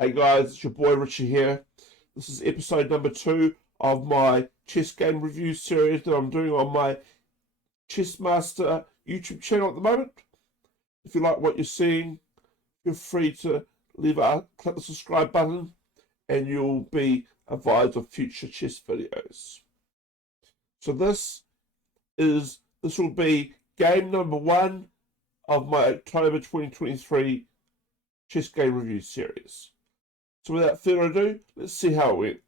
Hey guys, it's your boy Richie here. This is episode number 2 of my chess game review series that I'm doing on my Chessmaster YouTube channel at the moment. If you like what you're seeing, feel free to click the subscribe button and you'll be advised of future chess videos. So this will be game number 1 of my October 2023 chess game review series. So without further ado, let's see how it went.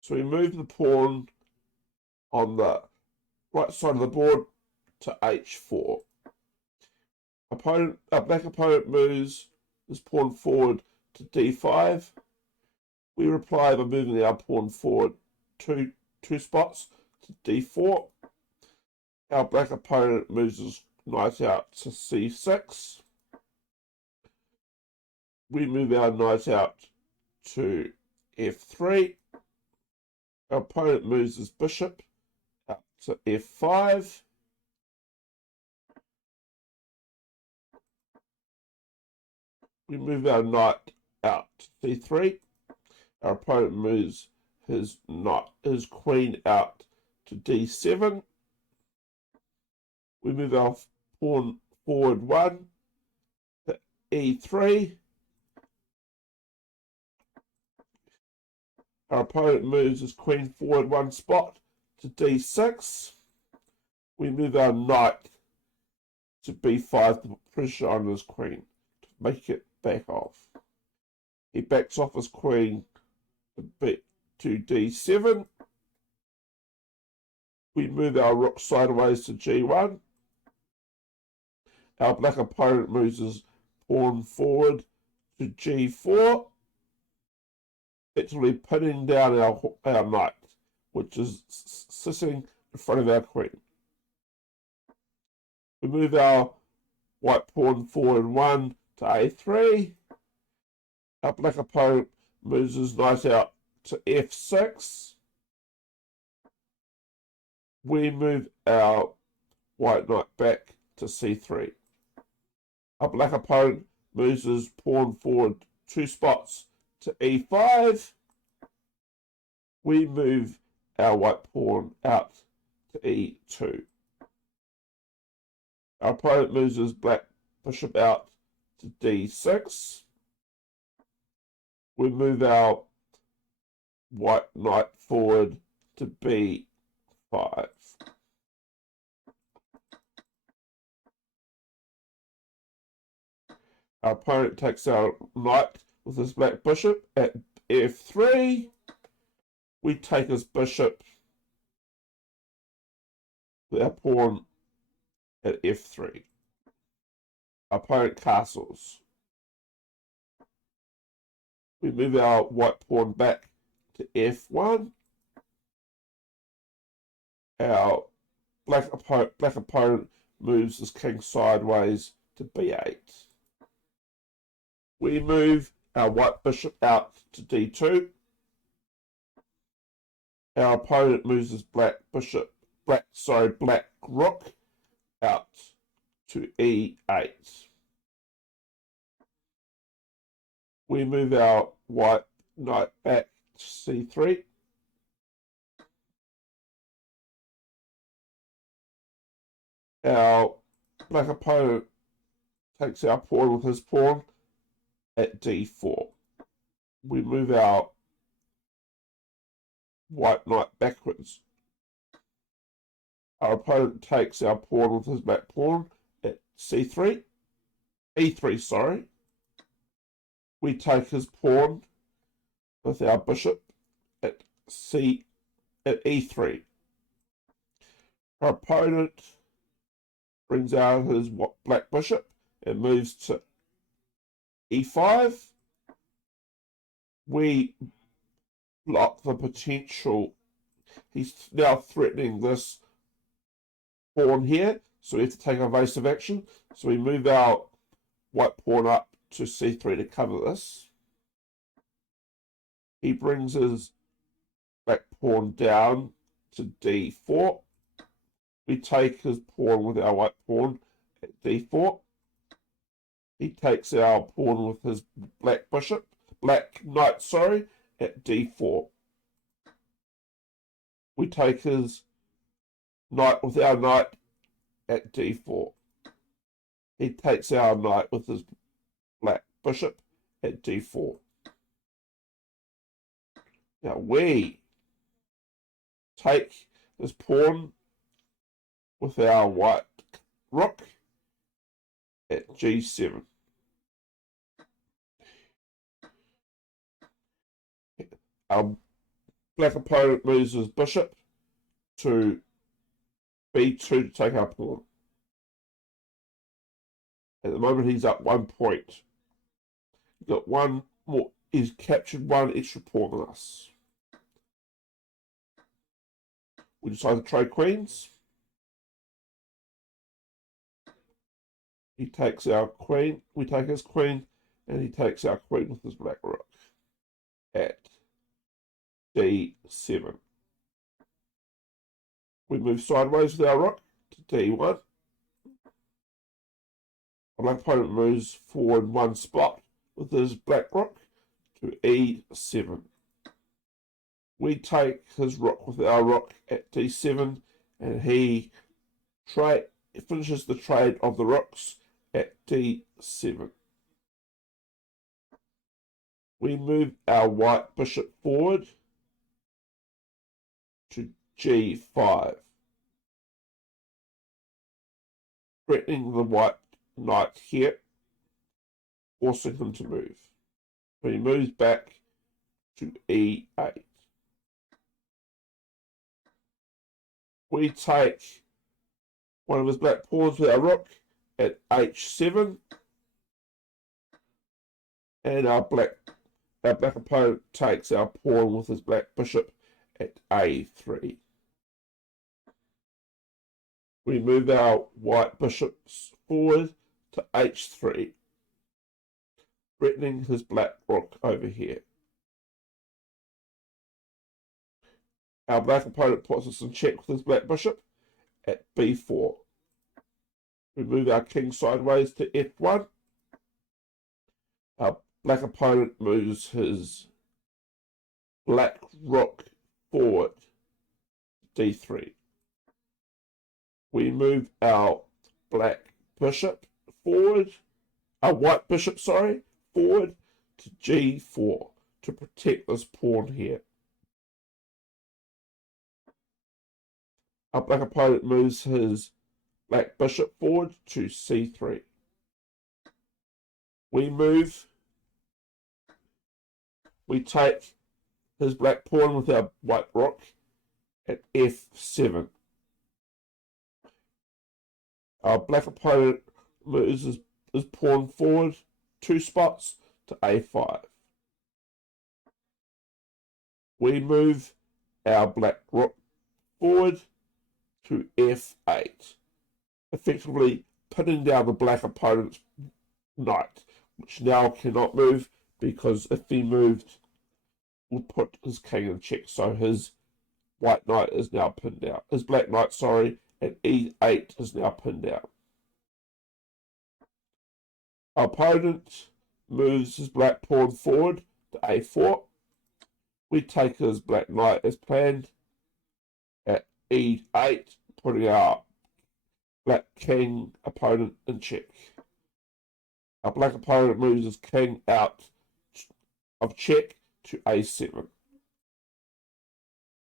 So we move the pawn on the right side of the board to h4. Our black opponent moves this pawn forward to d5. We reply by moving our pawn forward two spots to d4. Our black opponent moves his knight out to c6. We move our knight out to f3. Our opponent moves his bishop out to f5. We move our knight out to c3. Our opponent moves his queen out to d7. We move our pawn forward 1 to e3. Our opponent moves his queen forward 1 spot to d6. We move our knight to b5 to put pressure on his queen to make it back off. He backs off his queen to d7. We move our rook sideways to g1. Our black opponent moves his pawn forward to g4. Actually pinning down our knight, which is sitting in front of our queen. We move our white pawn forward 1 to a3. Our black opponent moves his knight out to f6. We move our white knight back to c3. Our black opponent moves his pawn forward 2 spots to e5. We move our white pawn out to e2. Our opponent moves his black bishop out to d6. We move our white knight forward to b5. Our opponent takes our knight with his black bishop at f3. We take his bishop with our pawn at f3. Our opponent castles. We move our white pawn back to f1. Our black opponent moves his king sideways to b8. We move our white bishop out to d2. Our opponent moves his black rook out to e8. We move our white knight back to c3. Our black opponent takes our pawn with his pawn at d4. We move our white knight backwards. Our opponent takes our pawn with his black pawn at e3. We take his pawn with our bishop at e3. Our opponent brings out his black bishop and moves to e5. We block the potential. He's now threatening this pawn here, so we have to take evasive action. So we move our white pawn up to c3 to cover this. He brings his black pawn down to d4. We take his pawn with our white pawn at d4. He takes our pawn with his black knight, sorry, at d4. We take his knight with our knight at d4. He takes our knight with his black bishop at d4. Now we take this pawn with our white rook at g7. Our black opponent moves his bishop to b2 to take our pawn. At the moment, he's up 1 point. He's got one more. He's captured one extra pawn than us. We decide to trade queens. He takes our queen. We take his queen, and he takes our queen with his black rook at d7. We move sideways with our rook to d1. Our black opponent moves forward one spot with his black rook to e7. We take his rook with our rook at d7, and he finishes the trade of the rooks at d7. We move our white bishop forward to g5, threatening the white knight here, forcing him to move. So he moves back to e8. We take one of his black pawns with our rook at h7, and our black opponent takes our pawn with his black bishop at a3. We move our white bishops forward to h3, threatening his black rook over here. Our black opponent puts us in check with his black bishop at b4. We move our king sideways to f1. Our black opponent moves his black rook forward to d3. We move our black bishop forward, our white bishop, sorry, forward to g4 to protect this pawn here. Our black opponent moves his black bishop forward to c3. We take his black pawn with our white rook at f7. Our black opponent moves his pawn forward 2 spots to a5. We move our black rook forward to f8, effectively pinning down the black opponent's knight, which now cannot move because if he moved, would put his king in check. So his white knight is now pinned down. His black knight, sorry, at e8 is now pinned down. Our opponent moves his black pawn forward to a4. We take his black knight as planned at e8, putting our black king opponent in check. Our black opponent moves his king out of check to a7.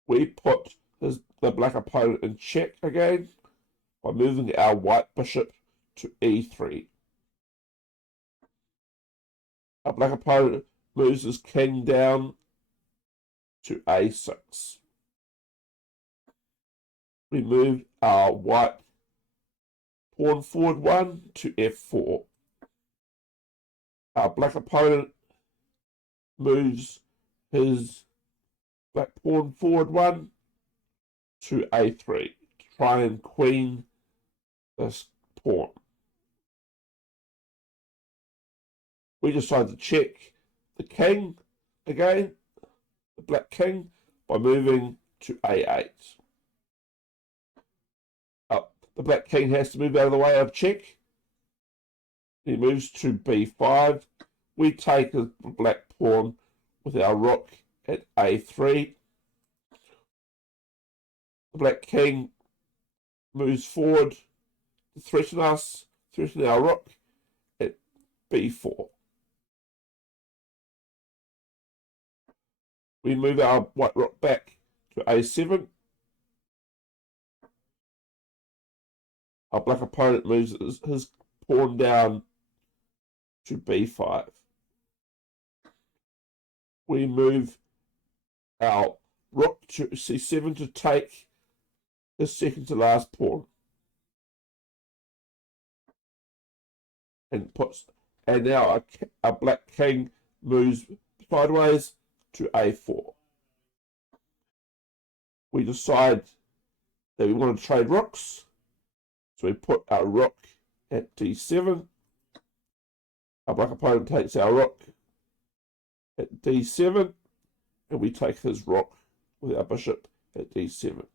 We put the black opponent in check again by moving our white bishop to e3. Our black opponent moves his king down to a6. We move our white pawn forward 1 to f4. Our black opponent moves his black pawn forward 1 to a3 to try and queen this pawn. We decide to check the king again, the black king, by moving to a8. The black king has to move out of the way of check. He moves to b5. We take a black pawn with our rook at a3. The black king moves forward to threaten us, threaten our rook at b4. We move our white rook back to a7. Our black opponent moves his pawn down to b5. We move our rook to c7 to take his second to last pawn. And now our black king moves sideways to a4. We decide that we want to trade rooks, so we put our rook at d7. Our black opponent takes our rook at d7, and we take his rook with our bishop at d7.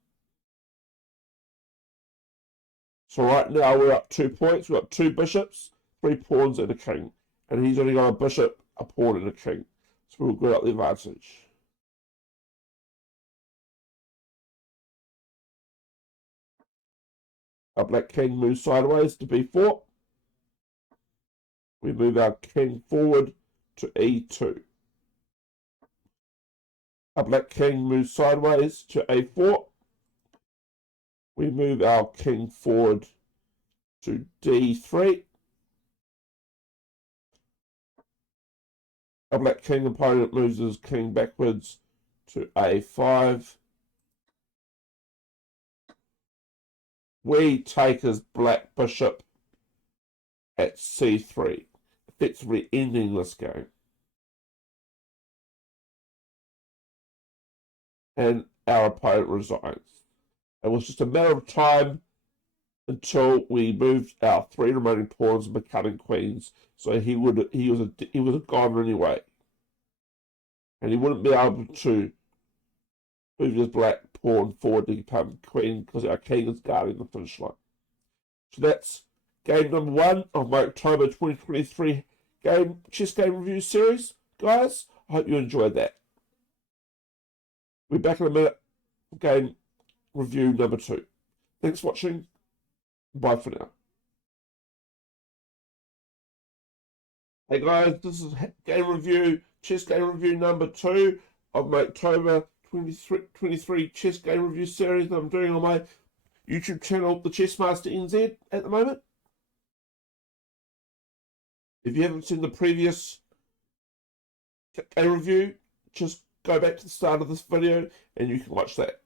So right now we're up 2 points. We've got 2 bishops, 3 pawns, and a king. And he's only got a bishop, a pawn, and a king. So we'll get up the advantage. Our black king moves sideways to b4. We move our king forward to e2. Our black king moves sideways to a4. We move our king forward to d3. Our black king opponent moves his king backwards to a5. We take his black bishop at c3, effectively ending this game. And our opponent resigns. It was just a matter of time until we moved our 3 remaining pawns and becoming queens. So he was a gone anyway, and he wouldn't be able to move his black pawn forward to become queen because our king is guarding the finish line. So that's game number 1 of my October 2023 chess game review series, guys. I hope you enjoyed that. We'll be back in a minute for game review number 2. Thanks for watching. Bye for now. Hey guys, this is chess game review number 2 of my October 2023 chess game review series that I'm doing on my YouTube channel, the Chessmaster NZ, at the moment. If you haven't seen the previous game review, just go back to the start of this video and you can watch that.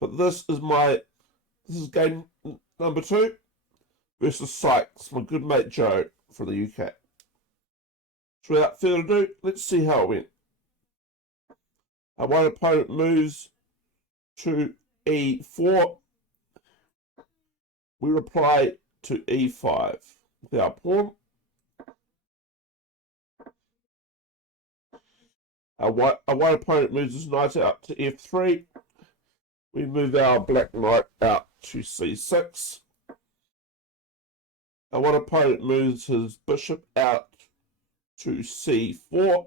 But this is game number 2 versus Sykes, my good mate Joe from the UK. So without further ado, let's see how it went. Our white opponent moves to e4. We reply to e5 with our pawn. Our white opponent moves his knight out to f3. We move our black knight out to c6. Our white opponent moves his bishop out to c4.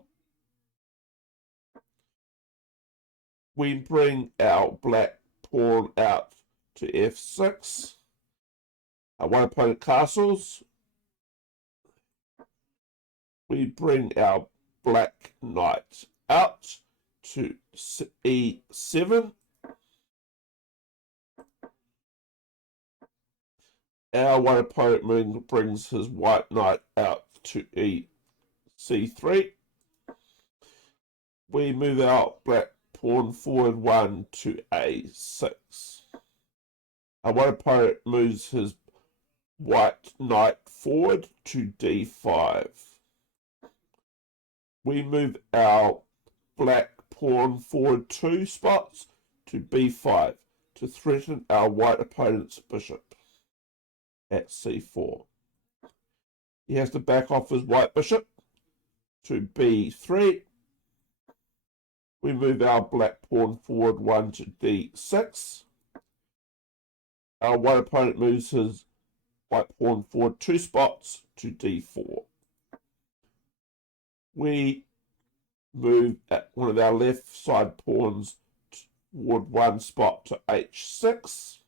We bring our black pawn out to f6. Our white opponent castles. We bring our black knight out to e7. Our white opponent brings his white knight out to c3. We move our black pawn forward 1 to a6. Our white opponent moves his white knight forward to d5. We move our black pawn forward 2 spots to b5 to threaten our white opponent's bishop at c4. He has to back off his white bishop to b3. We move our black pawn forward 1 to d6. Our white opponent moves his white pawn forward 2 spots to d4. We move at one of our left side pawns toward one spot to h6.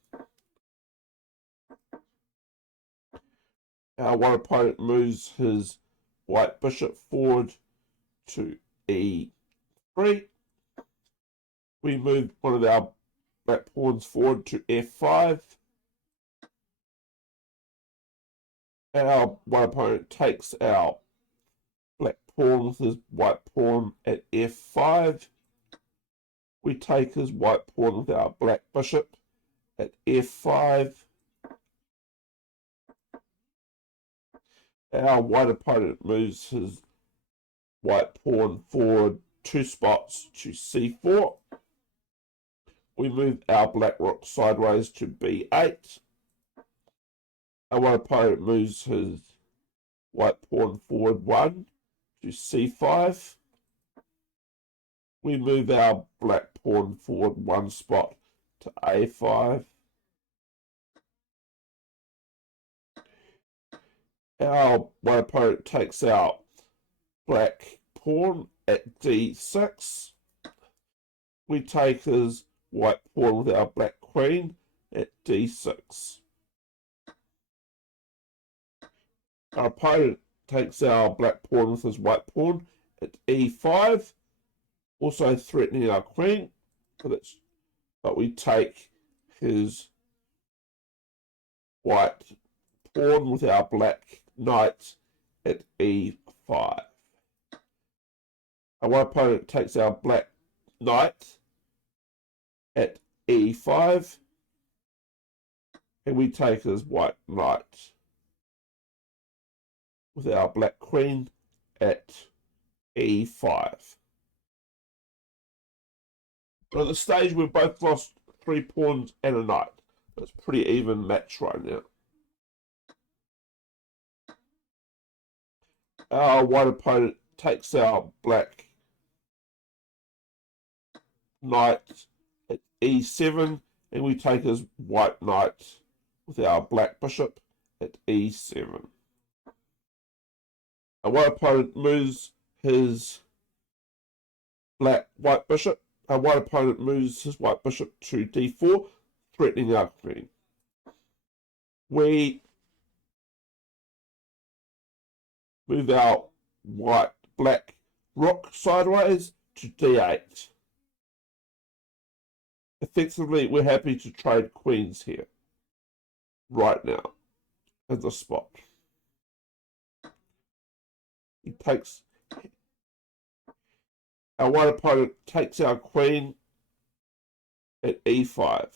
Our white opponent moves his white bishop forward to e3. We move one of our black pawns forward to f5. Our white opponent takes our black pawn with his white pawn at f5. We take his white pawn with our black bishop at f5. Our white opponent moves his white pawn forward 2 spots to c4. We move our black rook sideways to b8. Our white opponent moves his white pawn forward 1 to c5. We move our black pawn forward 1 spot to a5. Our white opponent takes our black pawn at d6. We take his white pawn with our black queen at d6. Our opponent takes our black pawn with his white pawn at e5, also threatening our queen, but we take his white pawn with our black knight at e5. Our white opponent takes our black knight at e5, and we take his white knight with our black queen at e5. But at the stage, we've both lost 3 pawns and a knight. It's a pretty even match right now. Our white opponent takes our black knight at e7, and we take his white knight with our black bishop at e7. Our white opponent moves his white bishop. Our white opponent moves his white bishop to d4, threatening our queen. We move our black rook sideways to d8. Effectively, we're happy to trade queens here, right now, at the spot. Our white opponent takes our queen at e5.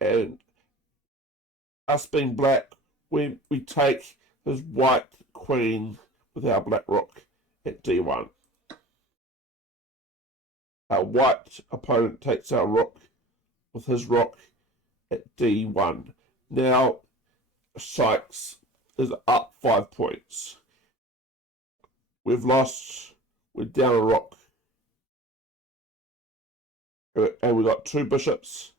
And us being black, we take his white queen with our black rook at d1. Our white opponent takes our rook with his rook at d1. Now, Sykes is up 5 points. We're down a rook. And we've got 2 bishops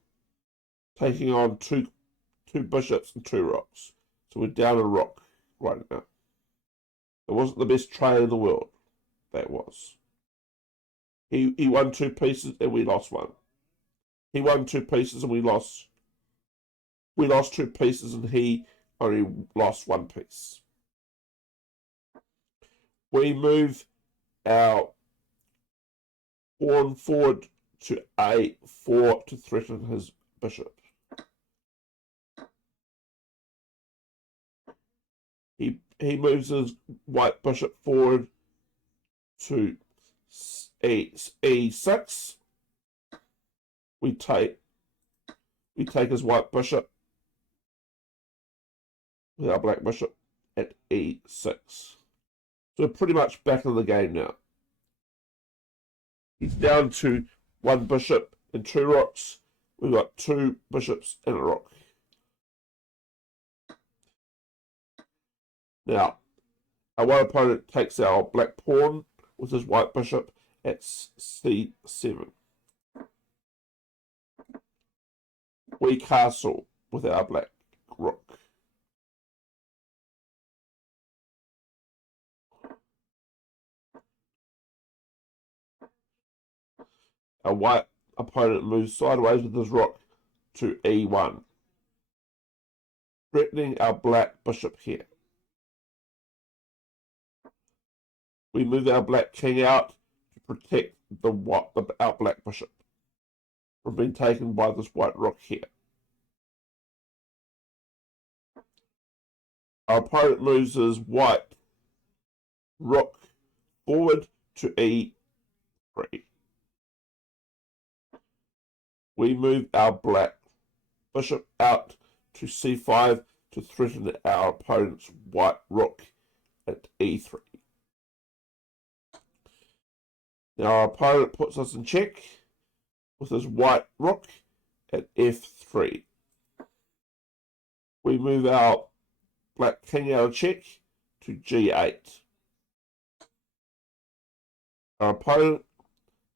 taking on two bishops and 2 rooks. So we're down a rook right now. It wasn't the best trade in the world. That was. He won 2 pieces and we lost 1. He won 2 pieces and we lost. We lost 2 pieces and he only lost 1 piece. We move our pawn forward to a4 to threaten his bishop. He moves his white bishop forward to e6. We take his white bishop with our black bishop at e6. So we're pretty much back in the game now. He's down to 1 bishop and 2 rooks. We've got 2 bishops and a rook. Now, our white opponent takes our black pawn with his white bishop at c7. We castle with our black rook. Our white opponent moves sideways with his rook to e1, threatening our black bishop here. We move our black king out to protect our black bishop from being taken by this white rook here. Our opponent moves his white rook forward to e3. We move our black bishop out to c5 to threaten our opponent's white rook at e3. Now our opponent puts us in check with his white rook at f3. We move our black king out of check to g8. Our opponent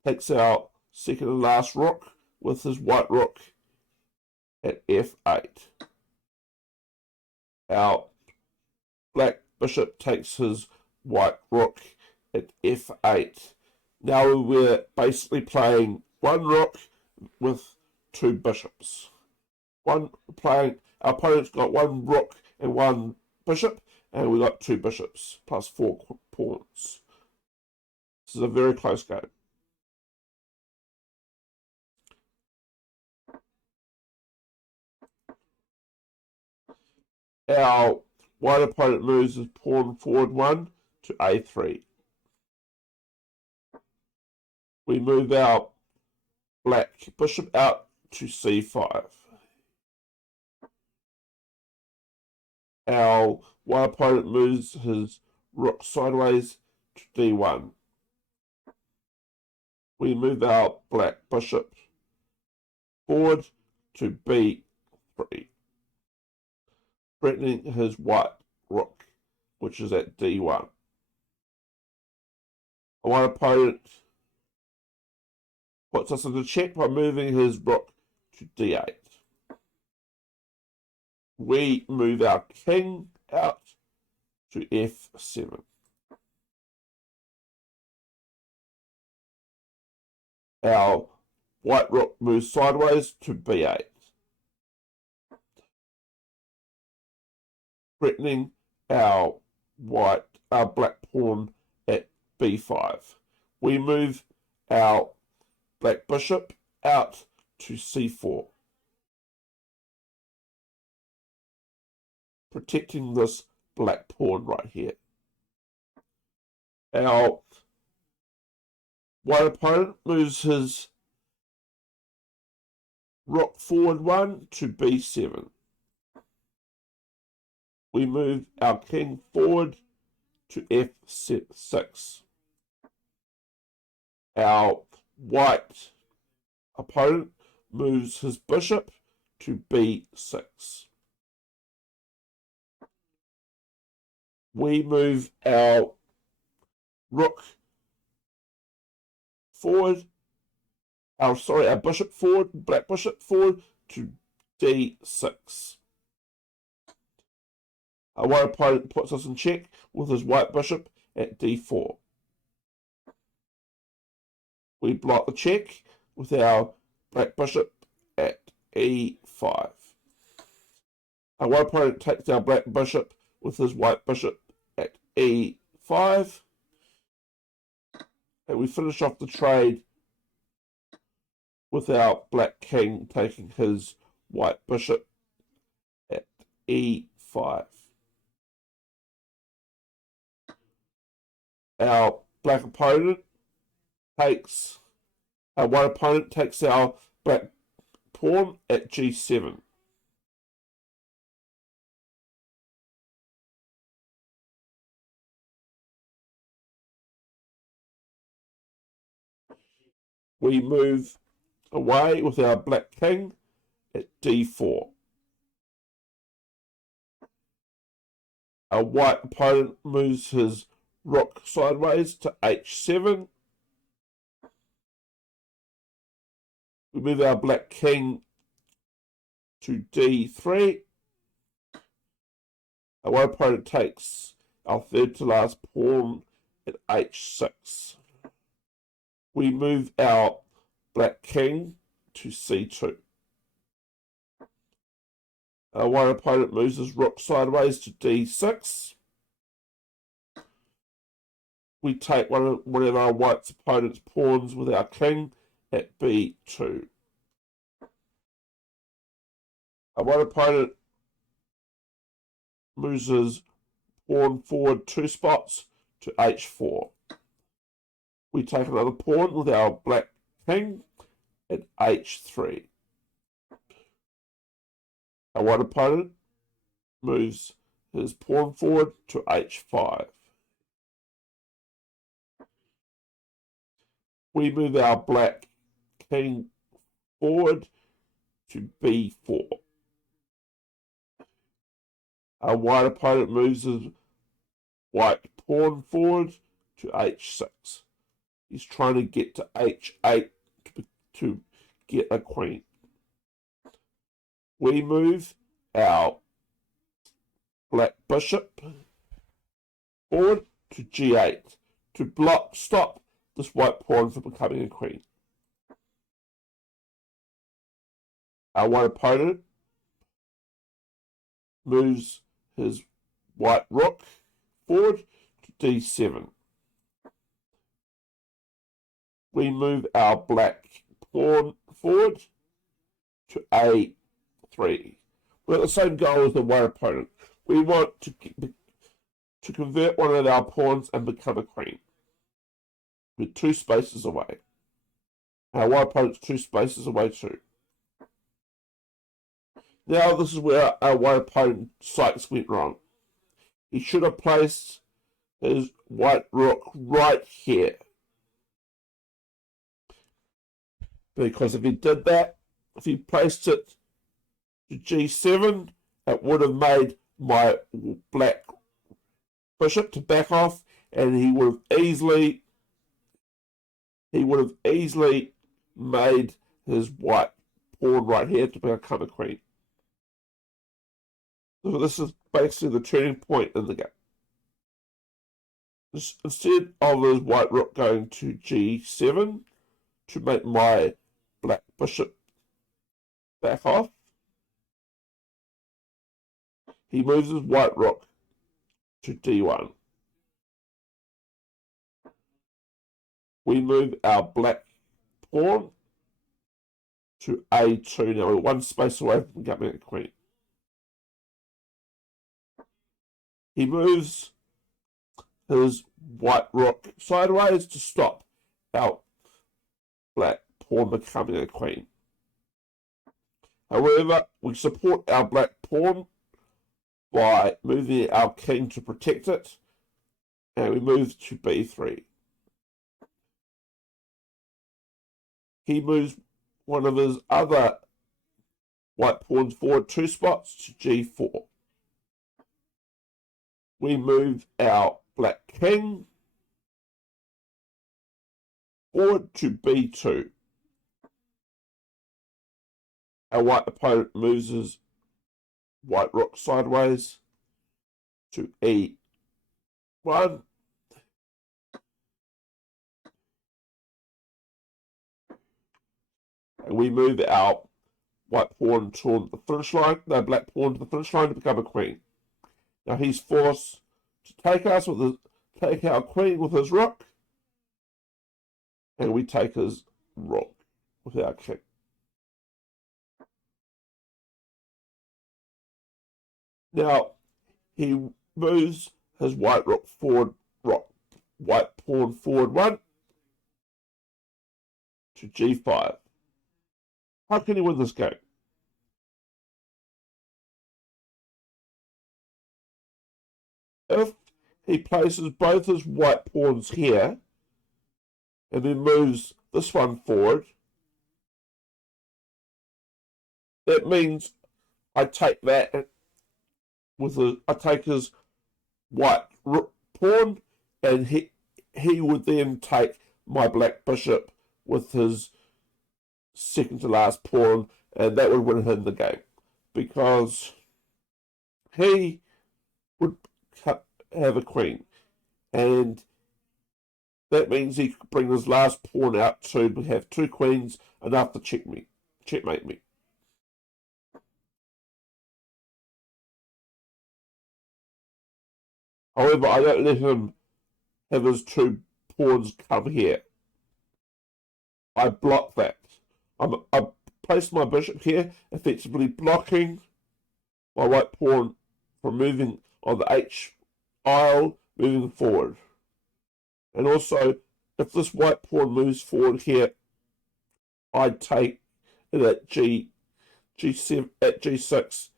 takes our second and last rook with his white rook at f8. Our black bishop takes his white rook at f8. Now we're basically playing one rook with two bishops. Our opponent's got one rook and one bishop, and we got two bishops plus 4 pawns. This is a very close game. Our white opponent moves his pawn forward 1 to a3. We move our black bishop out to c5. Our white opponent moves his rook sideways to d1. We move our black bishop forward to b3, threatening his white rook, which is at d1. Our white opponent puts us into check by moving his rook to d8. We move our king out to f7. Our white rook moves sideways to b8, threatening our black pawn at b5. We move our black bishop out to c4, protecting this black pawn right here. Our white opponent moves his rook forward 1 to b7. We move our king forward to f6. Our white opponent moves his bishop to b6. We move our rook forward, our bishop forward, black bishop forward to d6. Our white opponent puts us in check with his white bishop at d4. We block the check with our black bishop at e5. Our white opponent takes our black bishop with his white bishop at e5. And we finish off the trade with our black king taking his white bishop at e5. Our white opponent takes our black pawn at g7. We move away with our black king at d4. Our white opponent moves his rook sideways to h7. We move our black king to d3. Our white opponent takes our third to last pawn at h6. We move our black king to c2. Our white opponent moves his rook sideways to d6. We take one of our white's opponent's pawns with our king at b2. Our white opponent moves his pawn forward 2 spots to h4. We take another pawn with our black king at h3. Our white opponent moves his pawn forward to h5. We move our black king forward to b4. Our white opponent moves his white pawn forward to h6. He's trying to get to h8 to get a queen. We move our black bishop forward to g8 to stop this white pawn from becoming a queen. Our white opponent moves his white rook forward to d7. We move our black pawn forward to a3. We've got the same goal as the white opponent. We want to convert one of our pawns and become a queen. We're 2 spaces away. Our white opponent's 2 spaces away too. Now this is where our white opponent's sights went wrong. He should have placed his white rook right here. Because if he did that, if he placed it to g7, it would have made my black bishop to back off, and he would have easily made his white pawn right here to become a queen. So this is basically the turning point in the game. Instead of his white rook going to g7 to make my black bishop back off, he moves his white rook to d1. We move our black pawn to a2. Now we're 1 space away from becoming a queen. He moves his white rook sideways to stop our black pawn becoming a queen. However, we support our black pawn by moving our king to protect it, and we move to b3. He moves one of his other white pawns forward 2 spots to g4. We move our black king forward to b2. Our white opponent moves his white rook sideways to e1. And we move our white pawn to the finish line, no, black pawn to the finish line to become a queen. Now he's forced to take our queen with his rook, and we take his rook with our king. Now he moves his white rook forward, white pawn forward 1 to g5. How can he win this game? If he places both his white pawns here and then moves this one forward, that means I take that I take his white pawn, and he would then take my black bishop with his second to last pawn, and that would win him the game, because he would have a queen, and That means he could bring his last pawn out to have 2 queens, enough to checkmate me. However, I don't let him have his 2 pawns come here. I block that. I place my bishop here, effectively blocking my white pawn from moving on the H aisle, moving forward. And also, if this white pawn moves forward here, I'd take it at G7, at G6,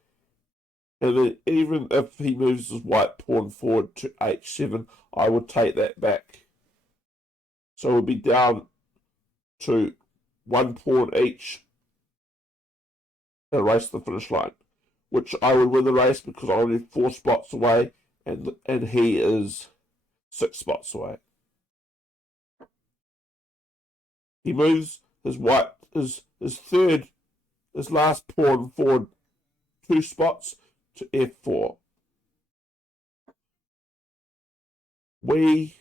and then even if he moves his white pawn forward to H7, I would take that back. So we'll be down to 1 pawn each and race to the finish line, which I would win the race because I'm only 4 spots away, and he is 6 spots away. He moves his last pawn forward 2 spots to F4. We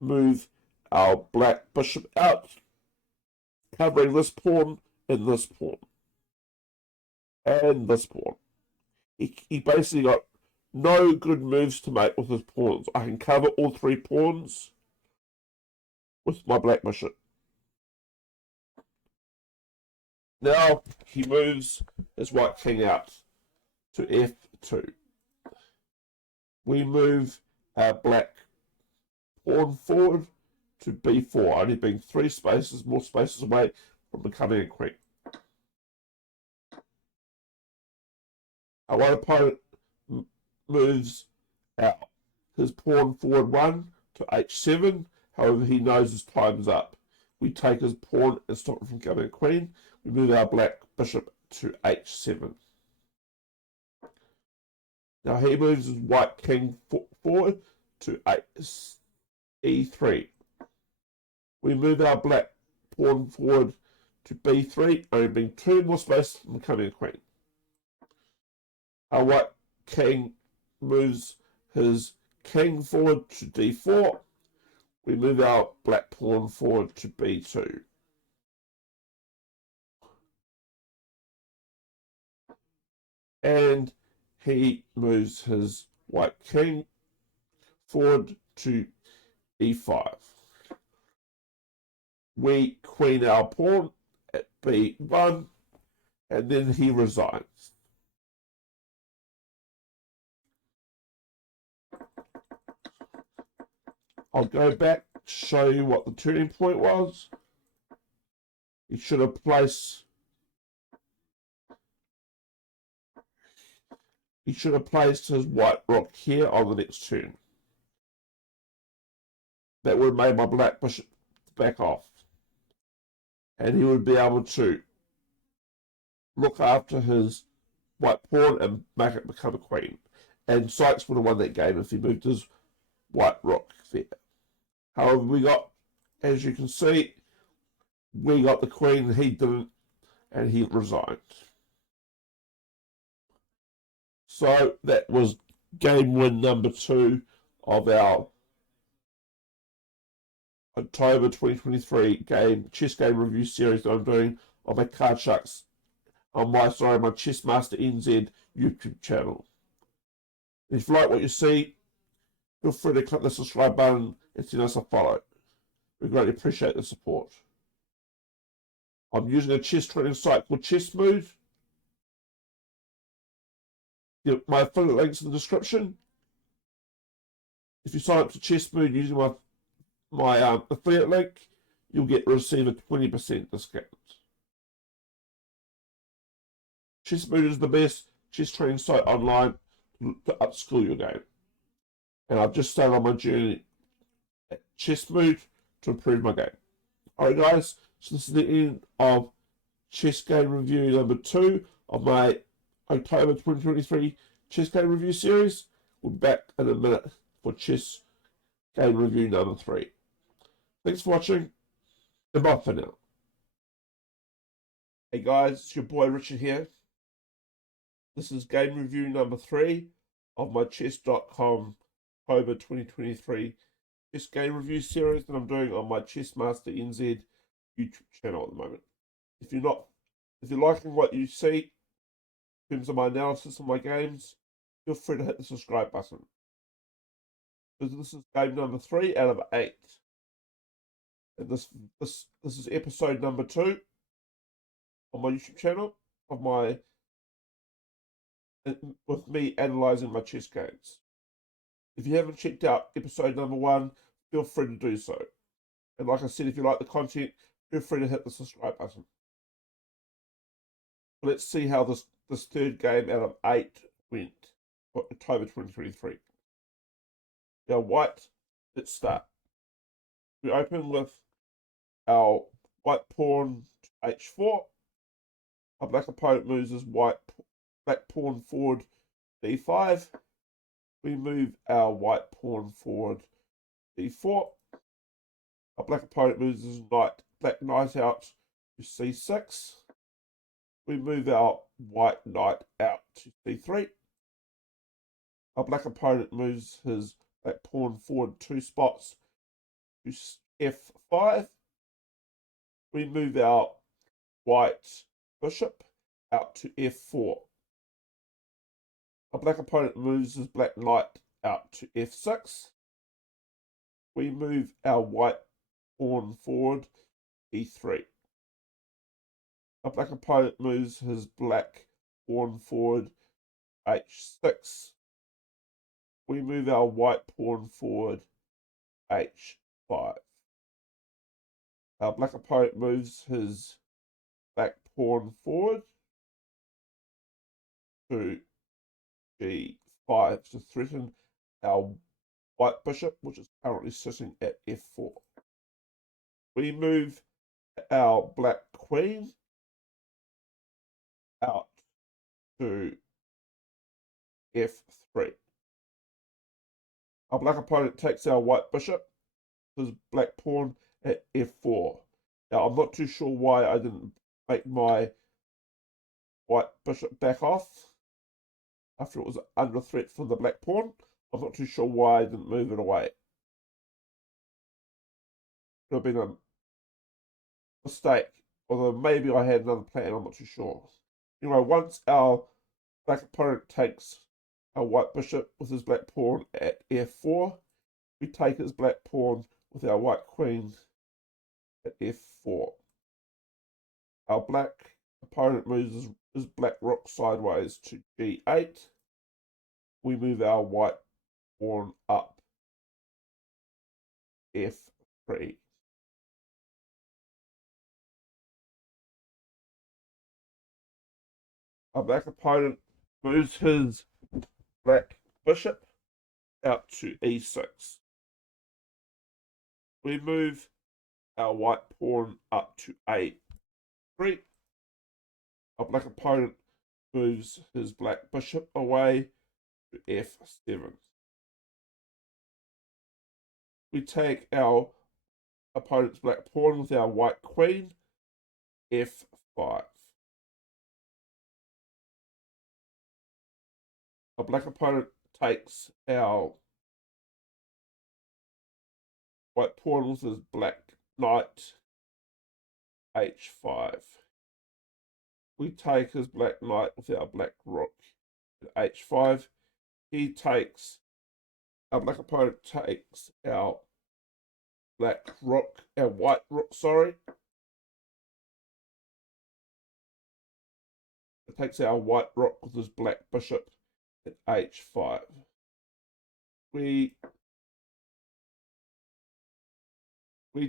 move our black bishop out, covering this pawn and this pawn and this pawn. He basically got no good moves to make with his pawns. I can cover all 3 pawns with my black bishop. Now he moves his white king out to F2. We move our black pawn forward to B4, only being 3 more spaces away from becoming a queen. Our white opponent moves out his pawn forward 1 to H7. However, he knows his time's up. We take his pawn and stop him from becoming a queen. We move our black bishop to H7. Now he moves his white king forward to E3. We move our black pawn forward to B3, only being 2 more spaces from becoming a queen. Our white king moves his king forward to D4. We move our black pawn forward to B2. And he moves his white king forward to E5. We queen our pawn at B1, and then he resigns. I'll go back to show you what the turning point was. He should have placed his white rook here on the next turn. That would have made my black bishop back off. And he would be able to look after his white pawn and make it become a queen. And Sykes would have won that game if he moved his white rook there. However, we got, as you can see, we got the queen, he didn't, and he resigned. So that was game win number 2 of our October 2023 chess game review series that I'm doing on my Card Sharks, on my grandmaster YouTube channel. If you like what you see, feel free to click the subscribe button and send us a follow. We greatly appreciate the support. I'm using a chess training site called Chessmood. My affiliate link's in the description. If you sign up to Chessmood using my affiliate link, you'll receive a 20% discount. Chessmood is the best chess training site online to upskill your game. And I've just started on my journey at Chessmood to improve my game. Alright guys, so this is the end of chess game review number 2 of my October 2023 chess game review series. We'll be back in a minute for chess game review number 3. Thanks for watching, and bye for now. Hey guys, it's your boy Richard here. This is game review number 3 of my chess.com October 2023 chess game review series that I'm doing on my grandmaster.nz YouTube channel at the moment. If you're liking what you see in terms of my analysis of my games, feel free to hit the subscribe button. So this is game number 3 out of 8. And this is episode number 2 on my YouTube channel with me analysing my chess games. If you haven't checked out episode number 1, feel free to do so. And like I said, if you like the content, feel free to hit the subscribe button. Let's see how this third game out of 8 went for October 2023. Now, white, let's start. We open with our white pawn to h4. Our black opponent moves his black pawn forward d5. We move our white pawn forward d4. Our black opponent moves his black knight out to c6. We move our white knight out to c3. Our black opponent moves his black pawn forward 2 spots to f5. We move our white bishop out to f4. Our black opponent moves his black knight out to f6. We move our white pawn forward e3. Our black opponent moves his black pawn forward h6. We move our white pawn forward h5. Our black opponent moves his black pawn forward to g5 to threaten our white bishop, which is currently sitting at f4. We move our black queen out to f3. Our black opponent takes our white bishop, his black pawn at f4. Now, I'm not too sure why I didn't make my white bishop back off after it was under threat from the black pawn. I'm not too sure why I didn't move it away. Could have been a mistake, although maybe I had another plan, I'm not too sure. Anyway, once our black opponent takes our white bishop with his black pawn at f4, we take his black pawn with our white queen at f4. Our black opponent moves his black rook sideways to g8. We move our white pawn up f3. Our black opponent moves his black bishop out to e6. We move our white pawn up to a3. Our black opponent moves his black bishop away to f7. We take our opponent's black pawn with our white queen, f5. Our black opponent takes our white pawn with his black knight, h5. We take his black knight with our black rook at h5. Our black opponent takes our black rook, our white rook, sorry. It takes our white rook with his black bishop at h5. We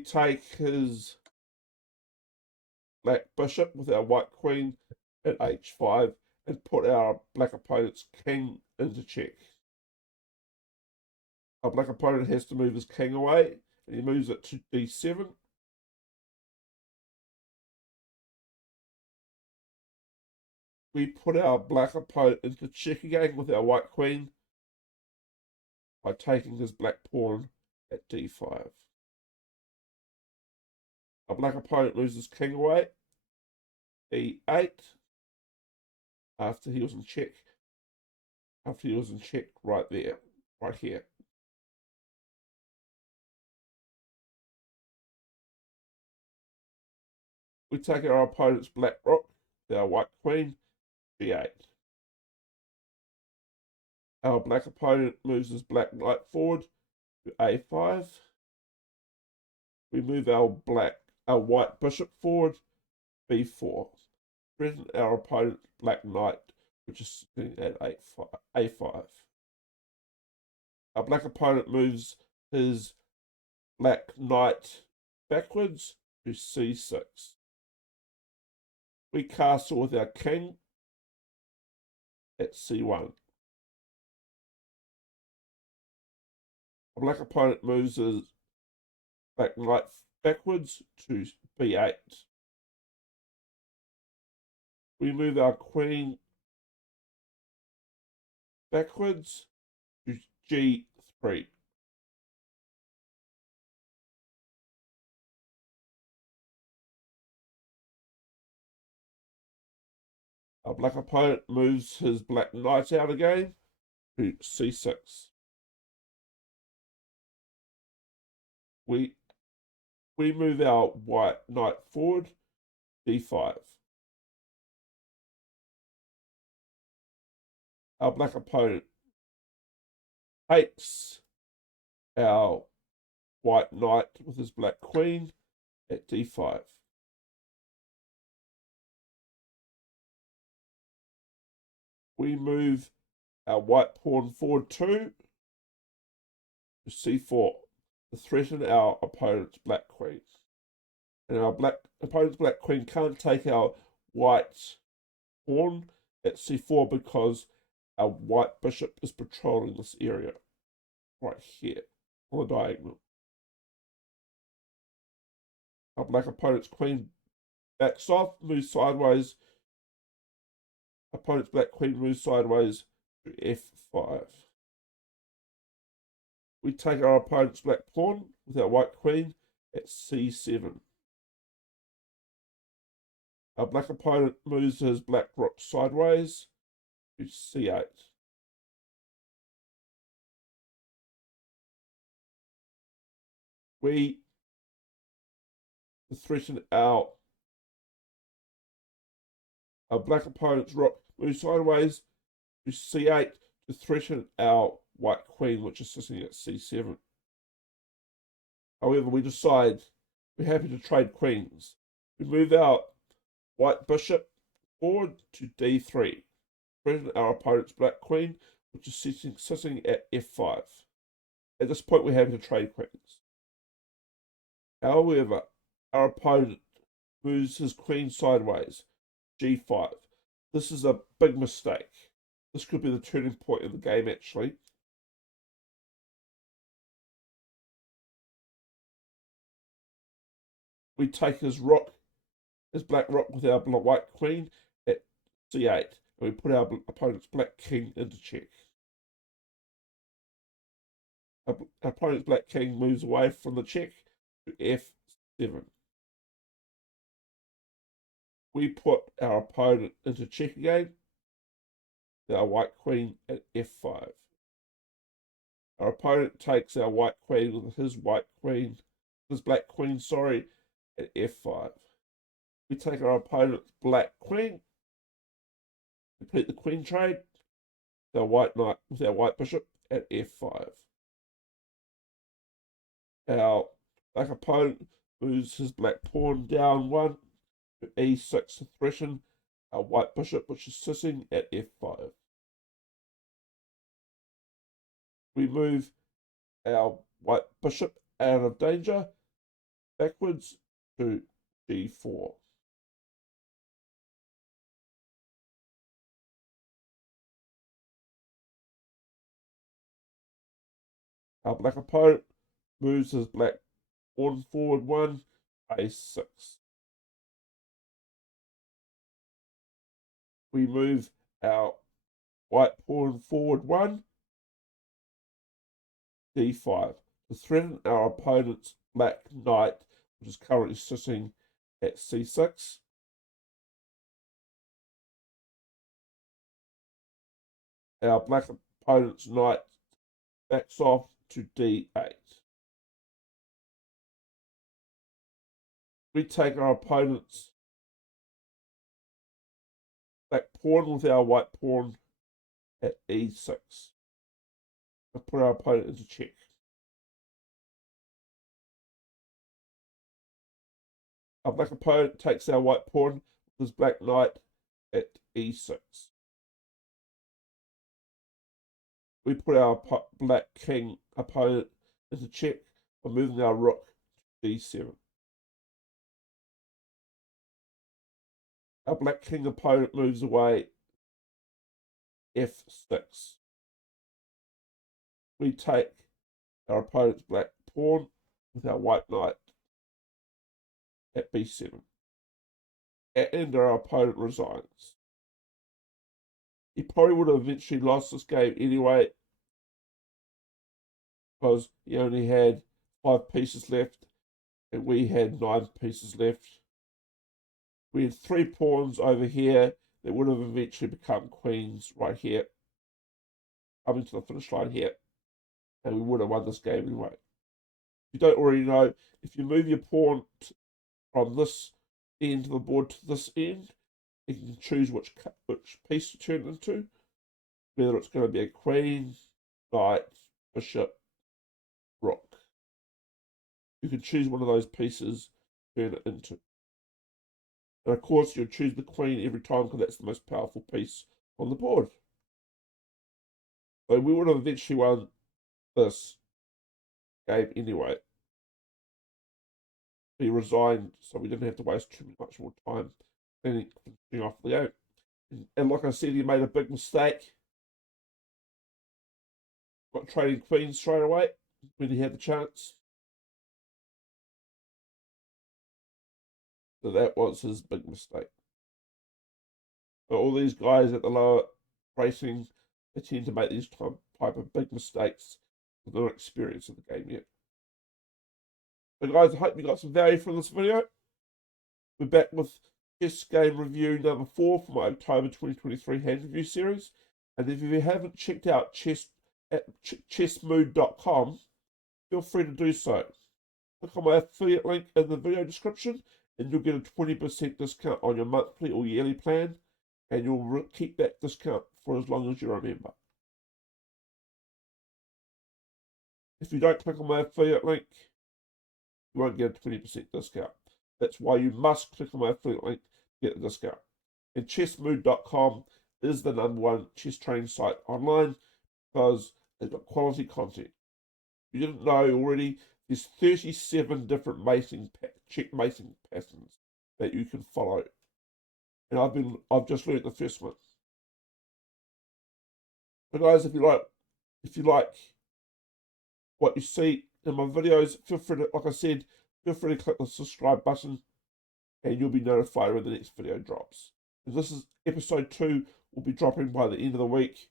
take his black bishop with our white queen at h5 and put our black opponent's king into check. Our black opponent has to move his king away, and he moves it to d7. We put our black opponent into check again with our white queen by taking his black pawn at d5. Our black opponent moves his king away, e8, after he was in check. After he was in check right there, right here. We take our opponent's black rook, our white queen, g8. Our black opponent moves his black knight forward to a5. We move our white bishop forward, b4. Threaten our opponent's black knight, which is sitting at a5. Our black opponent moves his black knight backwards to c6. We castle with our king at c1. Our black opponent moves his black knight backwards to b8. We move our queen backwards to g3. Our black opponent moves his black knight out again to c6. We move our white knight forward, d5. Our black opponent takes our white knight with his black queen at d5. We move our white pawn forward to c4 to threaten our opponent's black queen. And our opponent's black queen can't take our white pawn at c4 because our white bishop is patrolling this area right here on the diagonal. Our black opponent's queen backs off, moves sideways. Opponent's black queen moves sideways to f5. We take our opponent's black pawn with our white queen at c7. Our black opponent moves his black rook sideways to c8. We threaten our black opponent's rook moves sideways to c8 to threaten our white queen, which is sitting at c7. However, we decide we're happy to trade queens. We move our white bishop forward to d3, threaten our opponent's black queen, which is sitting at f5. At this point, we're happy to trade queens. However, our opponent moves his queen sideways, g5. This is a big mistake. This could be the turning point in the game, actually. We take his black rook with our white queen at c8, and we put our opponent's black king into check. Our opponent's black king moves away from the check to f7. We put our opponent into check again with our white queen at f5. Our opponent takes our white queen with his black queen, at f5. We take our opponent's black queen, complete the queen trade with our white knight with our white bishop at f5. Our black opponent moves his black pawn down one to e6 to threaten our white bishop, which is sitting at f5. We move our white bishop out of danger backwards to g4. Our black opponent moves his black pawn forward one, a6. We move our white pawn forward one, d5, to threaten our opponent's black knight, which is currently sitting at c6. Our black opponent's knight backs off to d8. We take our opponent's black pawn with our white pawn at e6. I put our opponent into check. Our black opponent takes our white pawn with his black knight at e6. We put our black king opponent into check by moving our rook to d7. Our black king opponent moves away f6. We take our opponent's black pawn with our white knight at b7. And our opponent resigns. He probably would have eventually lost this game anyway, because he only had 5 pieces left and we had 9 pieces left. We had 3 pawns over here that would have eventually become queens right here, coming to the finish line here, and we would have won this game anyway. If you don't already know, if you move your pawn from this end of the board to this end, you can choose which piece to turn it into, whether it's going to be a queen, knight, bishop, rook. You can choose one of those pieces to turn it into. And of course, you'll choose the queen every time because that's the most powerful piece on the board. So we would have eventually won this game anyway. He resigned, so we didn't have to waste too much more time finishing off the game. And like I said, he made a big mistake. Got trading queens straight away when he had the chance. So that was his big mistake. But all these guys at the lower racing, they tend to make these type of big mistakes with no experience in the game yet. So guys, I hope you got some value from this video. We're back with chess game review number 4 for my October 2023 hand review series. And if you haven't checked out chessmood.com, feel free to do so. Click on my affiliate link in the video description and you'll get a 20% discount on your monthly or yearly plan, and you'll keep that discount for as long as you remember. If you don't click on my affiliate link, you won't get a 20% discount. That's why you must click on my affiliate link to get the discount. And chessmood.com is the #1 chess training site online because they've got quality content. If you didn't know already, there's 37 different checkmating patterns that you can follow. And I've just learned the first one. So guys, if you like what you see in my videos, feel free to, like I said, feel free to click the subscribe button and you'll be notified when the next video drops. And this is episode 2, will be dropping by the end of the week,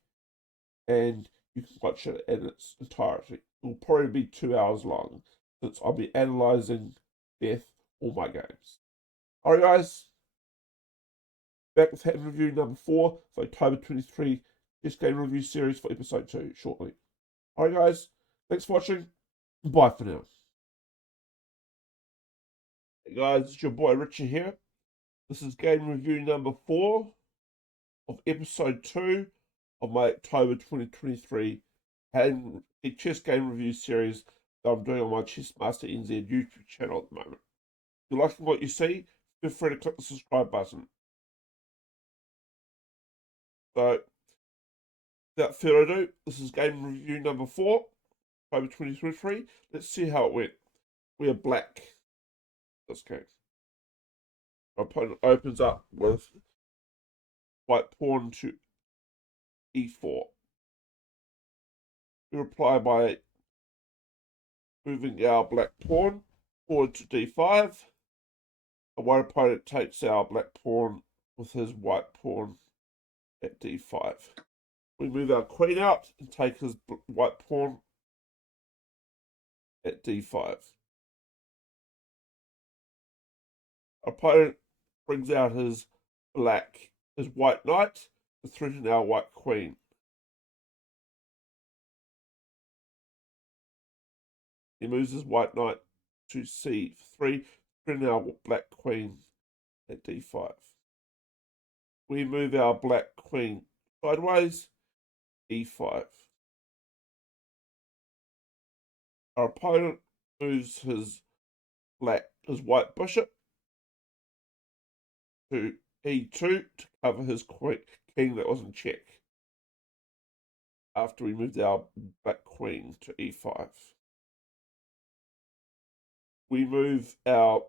and you can watch it in its entirety. It will probably be 2 hours long, since I'll be analysing all my games. Alright guys, back with hand review number 4 for October 23 chess game review series for episode 2 shortly. Alright guys, thanks for watching. Bye for now. Hey guys, it's your boy Richie here. This is game review number 4 of episode 2 of my October 2023 chess game review series that I'm doing on my grandmaster YouTube channel at the moment. If you're liking what you see, feel free to click the subscribe button. So, without further ado, this is game review number 4, October 2023. Let's see how it went. We are black this game. My opponent opens up with white pawn to e4. We reply by moving our black pawn forward to d5. A white opponent takes our black pawn with his white pawn at d5. We move our queen out and take his white pawn at d5. Our opponent brings out his white knight to threaten our white queen. He moves his white knight to c3, threatening our black queen at d5. We move our black queen sideways, e5. Our opponent moves his white bishop to e2 to cover his king that was in check. After we moved our black queen to e5. We move our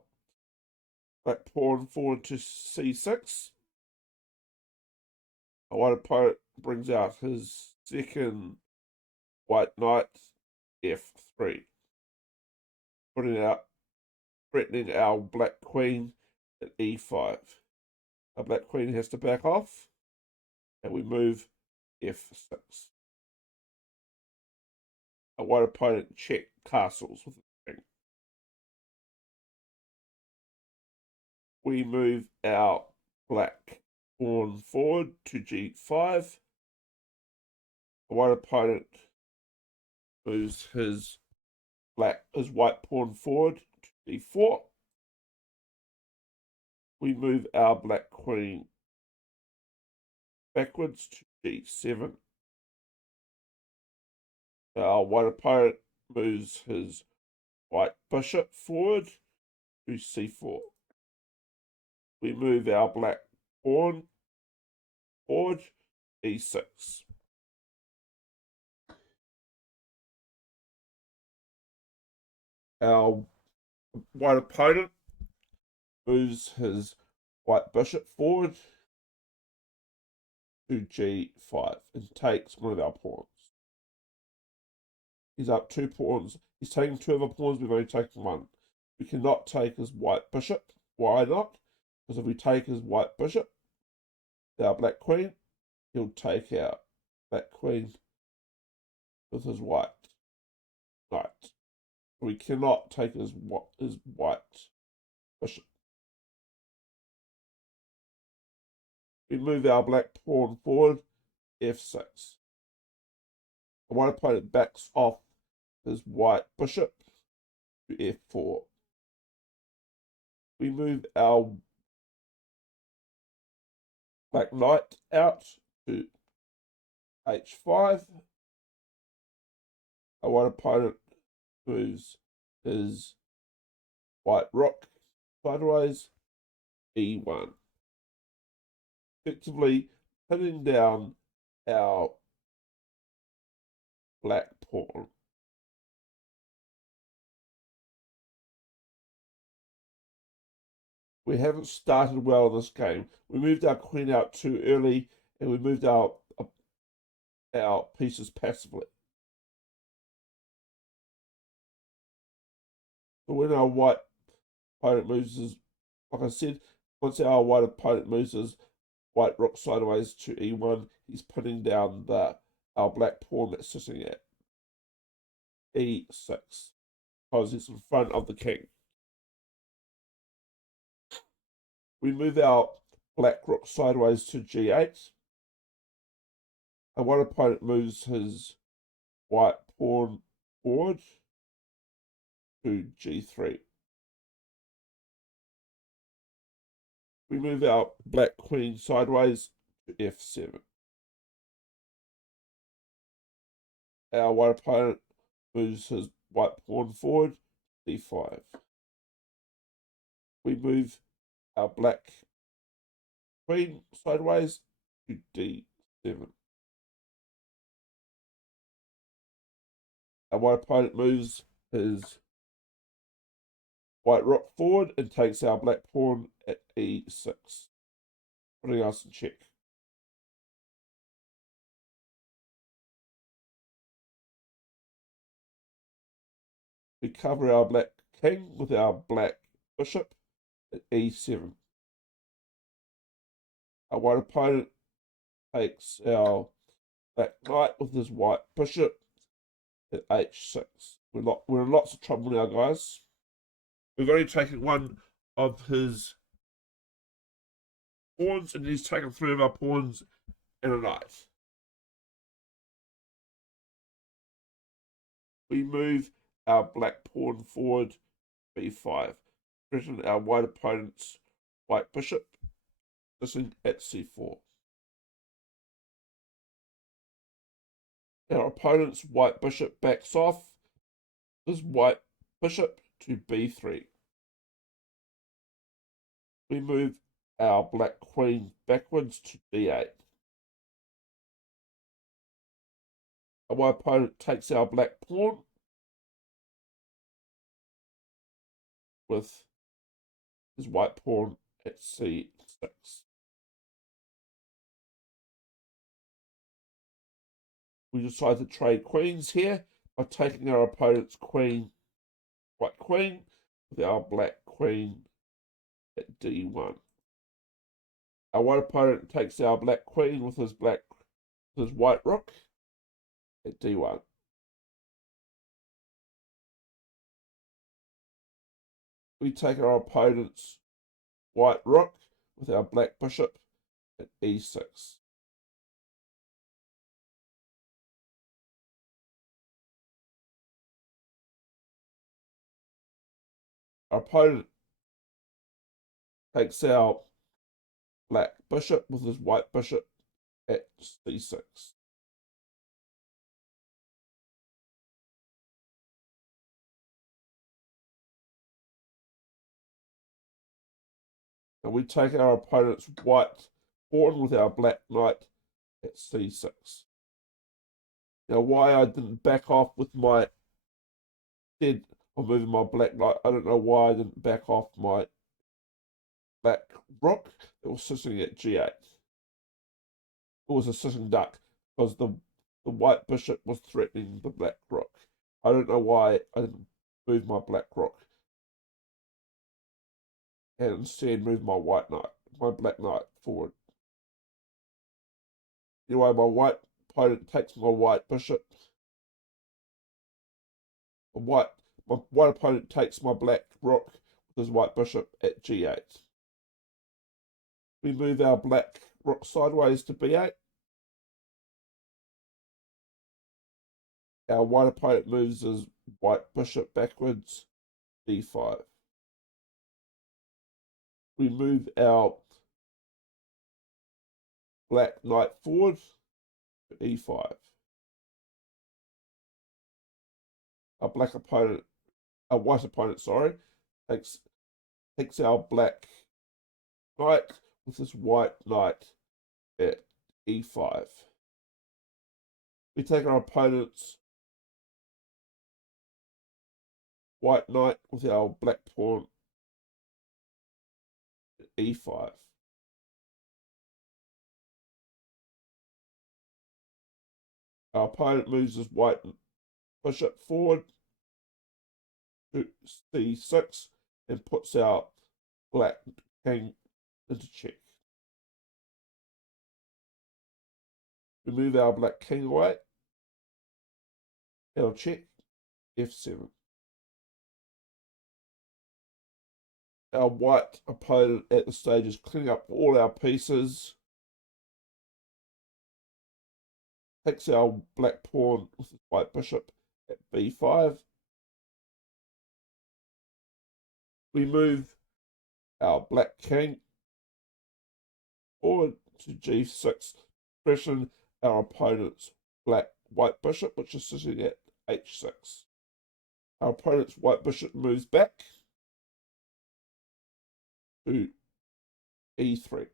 black pawn forward to c6. Our white opponent brings out his second white knight, f3, threatening our black queen at e5. Our black queen has to back off, and we move f6. Our white opponent check castles with the king. We move our black pawn forward to g5. The white opponent moves his white pawn forward to d4. We move our black queen backwards to d7. Our white opponent moves his white bishop forward to c4. We move our black pawn forward e6. Our white opponent moves his white bishop forward to g5 and takes one of our pawns. He's up 2 pawns. He's taking 2 of our pawns, we've only taken 1. We cannot take his white bishop. Why not? Because if we take his white bishop, our black queen, he'll take our black queen with his white knight. We cannot take his white bishop. We move our black pawn forward, f6. The white opponent backs off his white bishop to f4. We move our black knight out to h5. Our white opponent moves his white rook sideways, e1. Effectively pinning down our black pawn. We haven't started well in this game. We moved our queen out too early, and we moved our pieces passively. So when our white opponent moves his, like I said, once our white opponent moves his white rook sideways to e1, he's putting down our black pawn that's sitting at e6, because it's in front of the king. We move our black rook sideways to g8. Our white opponent moves his white pawn forward to g3. We move our black queen sideways to f7. Our white opponent moves his white pawn forward to d5. We move our black queen sideways to d7. Our white opponent moves his white rook forward and takes our black pawn at e6, putting us in check. We cover our black king with our black bishop at e7. Our white opponent takes our black knight with his white bishop at h6. We're in lots of trouble now, guys. We've only taken one of his pawns, and he's taken 3 of our pawns and a knight. We move our black pawn forward b5, threaten our white opponent's white bishop sitting at c4. Our opponent's white bishop backs off this white bishop to b3. We move our black queen backwards to d8. Our white opponent takes our black pawn with his white pawn at c6. We decide to trade queens here by taking our opponent's white queen, with our black queen at d1. Our white opponent takes our black queen with his white rook at d1. We take our opponent's white rook with our black bishop at e6. Our opponent takes our black bishop with his white bishop at c6. And we take our opponent's white pawn with our black knight at c6. Now, why I didn't back off with my instead of moving my black knight, I don't know why I didn't back off my black rook. It was sitting at g8. It was a sitting duck because the white bishop was threatening the black rook. I don't know why I didn't move my black rook and instead move my black knight forward. Anyway, my white opponent takes my white bishop. My white opponent takes my black rook with his white bishop at g8. We move our black rook sideways to b8. Our white opponent moves his white bishop backwards, d5. We move our black knight forward to e5. Our white opponent, takes our black knight with his white knight at e5. We take our opponent's white knight with our black pawn at e5. Our opponent moves his white bishop forward to c6 and puts our black king into check. We move our black king away. Our check, f7. Our white opponent at the stage is cleaning up all our pieces. Takes our black pawn with his white bishop at b5. We move our black king forward to g6, pressing our opponent's white bishop, which is sitting at h6. Our opponent's white bishop moves back to e3.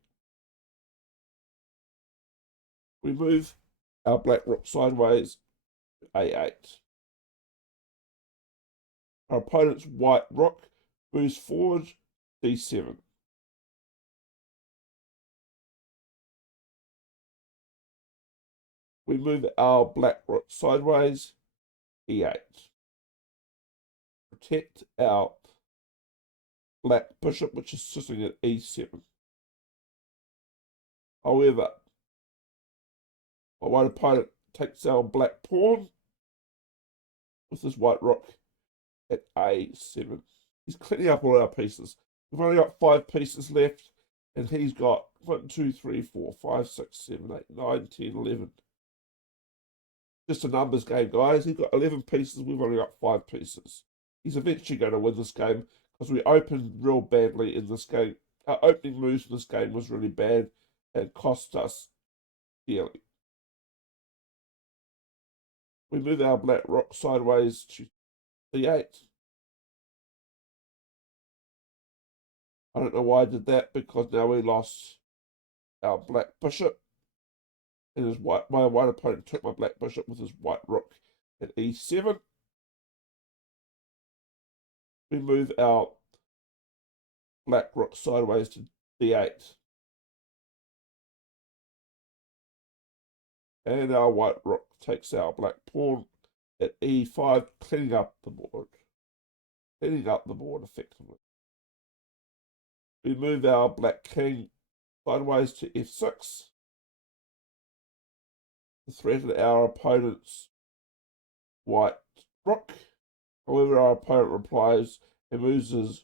We move our black rook sideways to a8. Our opponent's white rook moves forward d7. We move our black rook sideways e8. Protect our black bishop, which is sitting at e7. However, my white opponent takes our black pawn with his white rook at a7. He's cleaning up all our pieces. We've only got 5 pieces left, and he's got 1, 2, 3, 4, 5, 6, 7, 8, 9, 10, 11. Just a numbers game, guys. He's got 11 pieces. We've only got 5 pieces. He's eventually going to win this game because we opened real badly in this game our opening moves in this game was really bad and cost us dearly. We move our black rook sideways to d8. I don't know why I did that, because now we lost our black bishop. And my white opponent took my black bishop with his white rook at e7. We move our black rook sideways to d8. And our white rook takes our black pawn at e5, cleaning up the board. Cleaning up the board effectively. We move our black king sideways to f6. To threaten our opponent's white rook. However, our opponent replies and moves his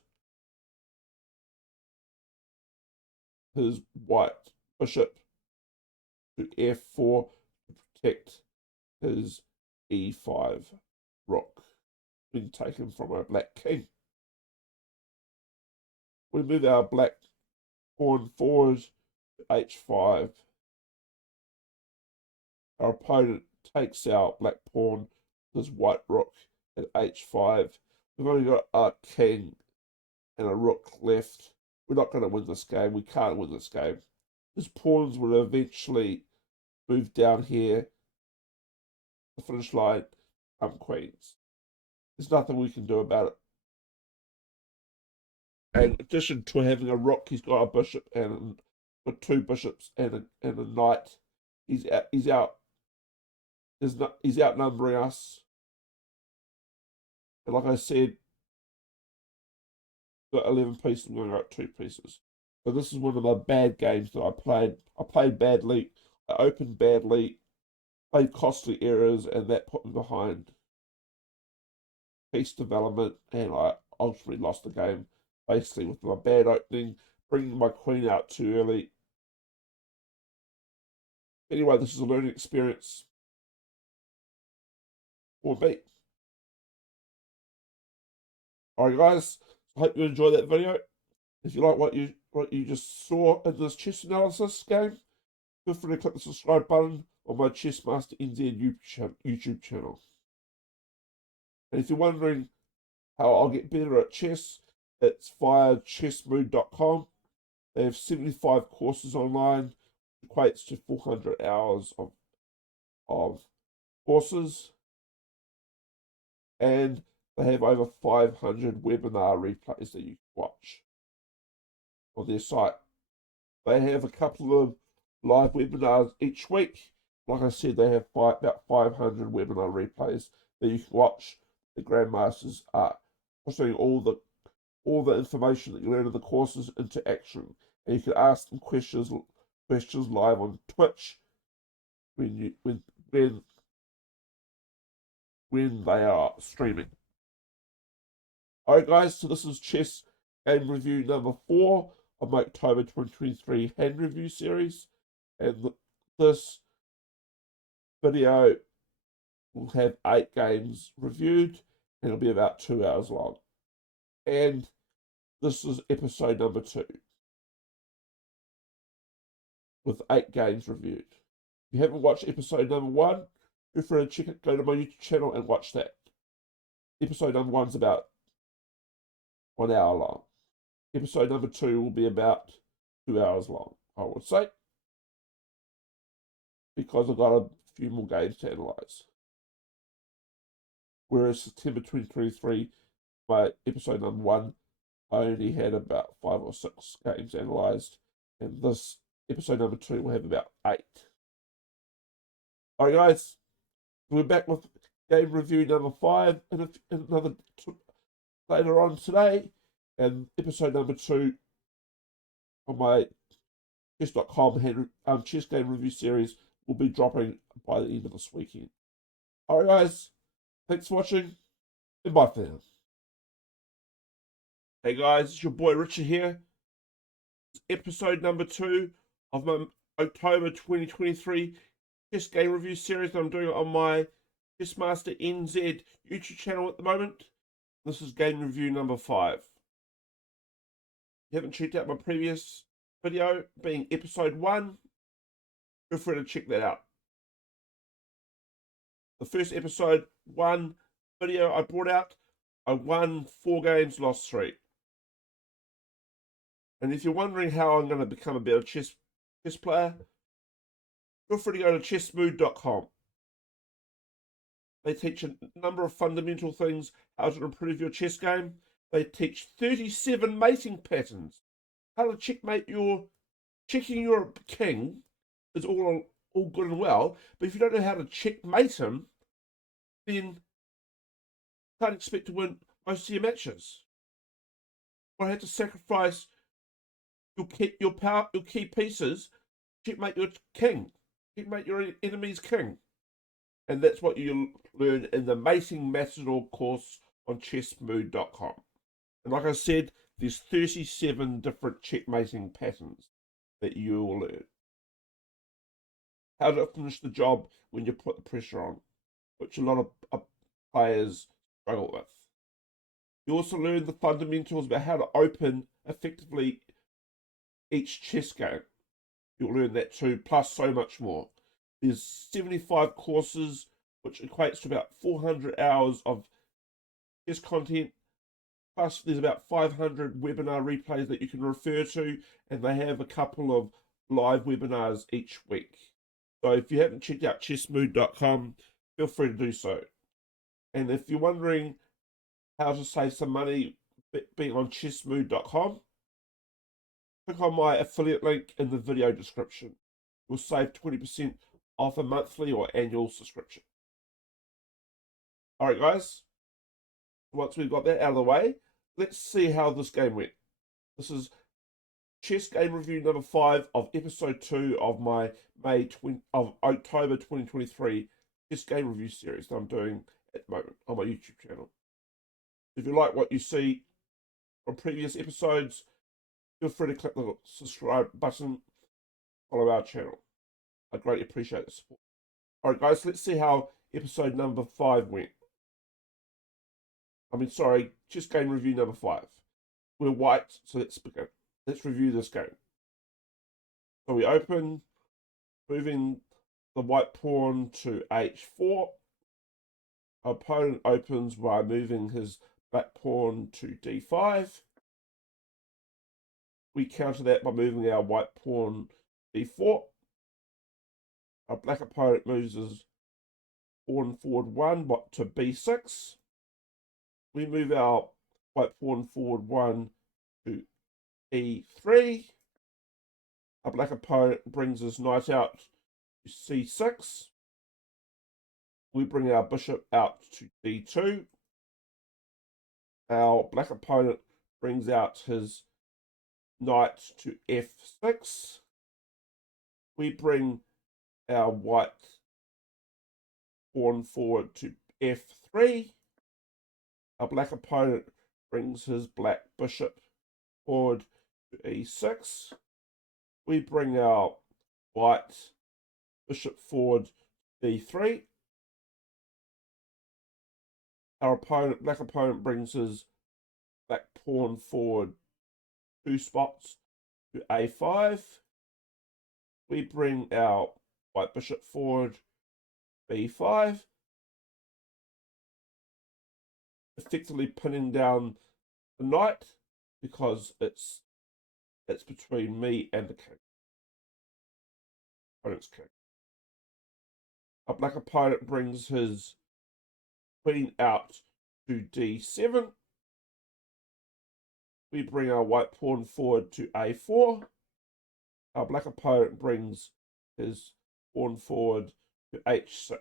white bishop to f4 to protect his e5 rook being taken from our black king. We move our black pawn forward to h5. Our opponent takes our black pawn with his white rook at h5. We've only got a king and a rook left. We're not going to win this game. We can't win this game. His pawns will eventually move down here. The finish line, queens. There's nothing we can do about it. And in addition to having a rook, he's got a bishop and got two bishops and a knight. He's outnumbering us. And like I said, got 11 pieces, we're going to got 2 pieces. So this is one of my bad games that I played. I played badly, I opened badly, played costly errors, and that put me behind piece development, and I ultimately lost the game, basically with my bad opening, bringing my queen out too early. Anyway, this is a learning experience for me. Alright guys, I hope you enjoyed that video. If you like what you just saw in this chess analysis game, feel free to click the subscribe button on my grandmaster.nz YouTube channel. And if you're wondering how I'll get better at chess, it's via chessmood.com. They have 75 courses online, which equates to 400 hours of courses. And they have over 500 webinar replays that you can watch on their site. They have a couple of live webinars each week. Like I said, they have about 500 webinar replays that you can watch. The grandmasters are putting all the information that you learn in the courses into action, and you can ask them questions live on Twitch when they are streaming. Alright guys, so this is chess game review number 4 of my October 2023 hand review series, and this video will have 8 games reviewed, and it'll be about 2 hours long. And this is episode number 2 with 8 games reviewed. If you haven't watched episode number 1, feel free to check it, go to my YouTube channel and watch that. Episode number 1's about 1 hour long. Episode number 2 will be about 2 hours long, I would say, because I've got a few more games to analyse. Whereas September 2023, my episode number 1, I only had about 5 or 6 games analysed, and this episode number 2 will have about 8. Alright guys, we're back with game review number 5 in another later on today, and episode number 2 on my chess.com chess game review series will be dropping by the end of this weekend. Alright guys, thanks for watching, and bye for now. Hey guys, it's your boy Richard here. It's episode number 2 of my October 2023 chess game review series that I'm doing on my grandmaster.nz YouTube channel at the moment. This is game review number 5. you haven't checked out my previous video, being episode 1, feel free to check that out. The first episode 1 video I brought out, I won 4 games, lost 3. And if you're wondering how I'm going to become a better chess player, feel free to go to chessmood.com. They teach a number of fundamental things, how to improve your chess game. They teach 37 mating patterns. How to checkmate checking your king is all good and well, but if you don't know how to checkmate him, then you can't expect to win most of your matches. I had to sacrifice your key pieces, checkmate your king, checkmate your enemy's king. And that's what you learn in the Mating Matador course on chessmood.com. And like I said, there's 37 different checkmating patterns that you will learn. How to finish the job when you put the pressure on, which a lot of players struggle with. You also learn the fundamentals about how to open effectively each chess game. You'll learn that too, plus so much more. There's 75 courses, which equates to about 400 hours of chess content. Plus, there's about 500 webinar replays that you can refer to, and they have a couple of live webinars each week. So if you haven't checked out chessmood.com, feel free to do so. And if you're wondering how to save some money being on chessmood.com, click on my affiliate link in the video description. You'll save 20% off a monthly or annual subscription. All right, guys. Once we've got that out of the way, let's see how this game went. This is chess game review number 5 of episode 2 of my October 2023 chess game review series that I'm doing at the moment on my YouTube channel. If you like what you see from previous episodes, feel free to click the subscribe button, follow our channel. I greatly appreciate the support. All right, guys, let's see how episode number 5 went. Chess game review number 5. We're white, so let's begin. Let's review this game. So we open, moving the white pawn to h4. Our opponent opens by moving his black pawn to d5. We counter that by moving our white pawn d4. Our black opponent moves his pawn forward 1 to b6. We move our white pawn forward 1 to e3. Our black opponent brings his knight out to c6. We bring our bishop out to d2. Our black opponent brings out his knight to f6. We bring our white pawn forward to f3. Our black opponent brings his black bishop forward to e6. We bring our white bishop forward to d3. Our black opponent brings his black pawn forward 2 spots to a5. We bring our white bishop forward b5, effectively pinning down the knight because it's between me and the king. Opponent's king. Our black opponent brings his queen out to d7. We bring our white pawn forward to a4. Our black opponent brings his pawn forward to h6.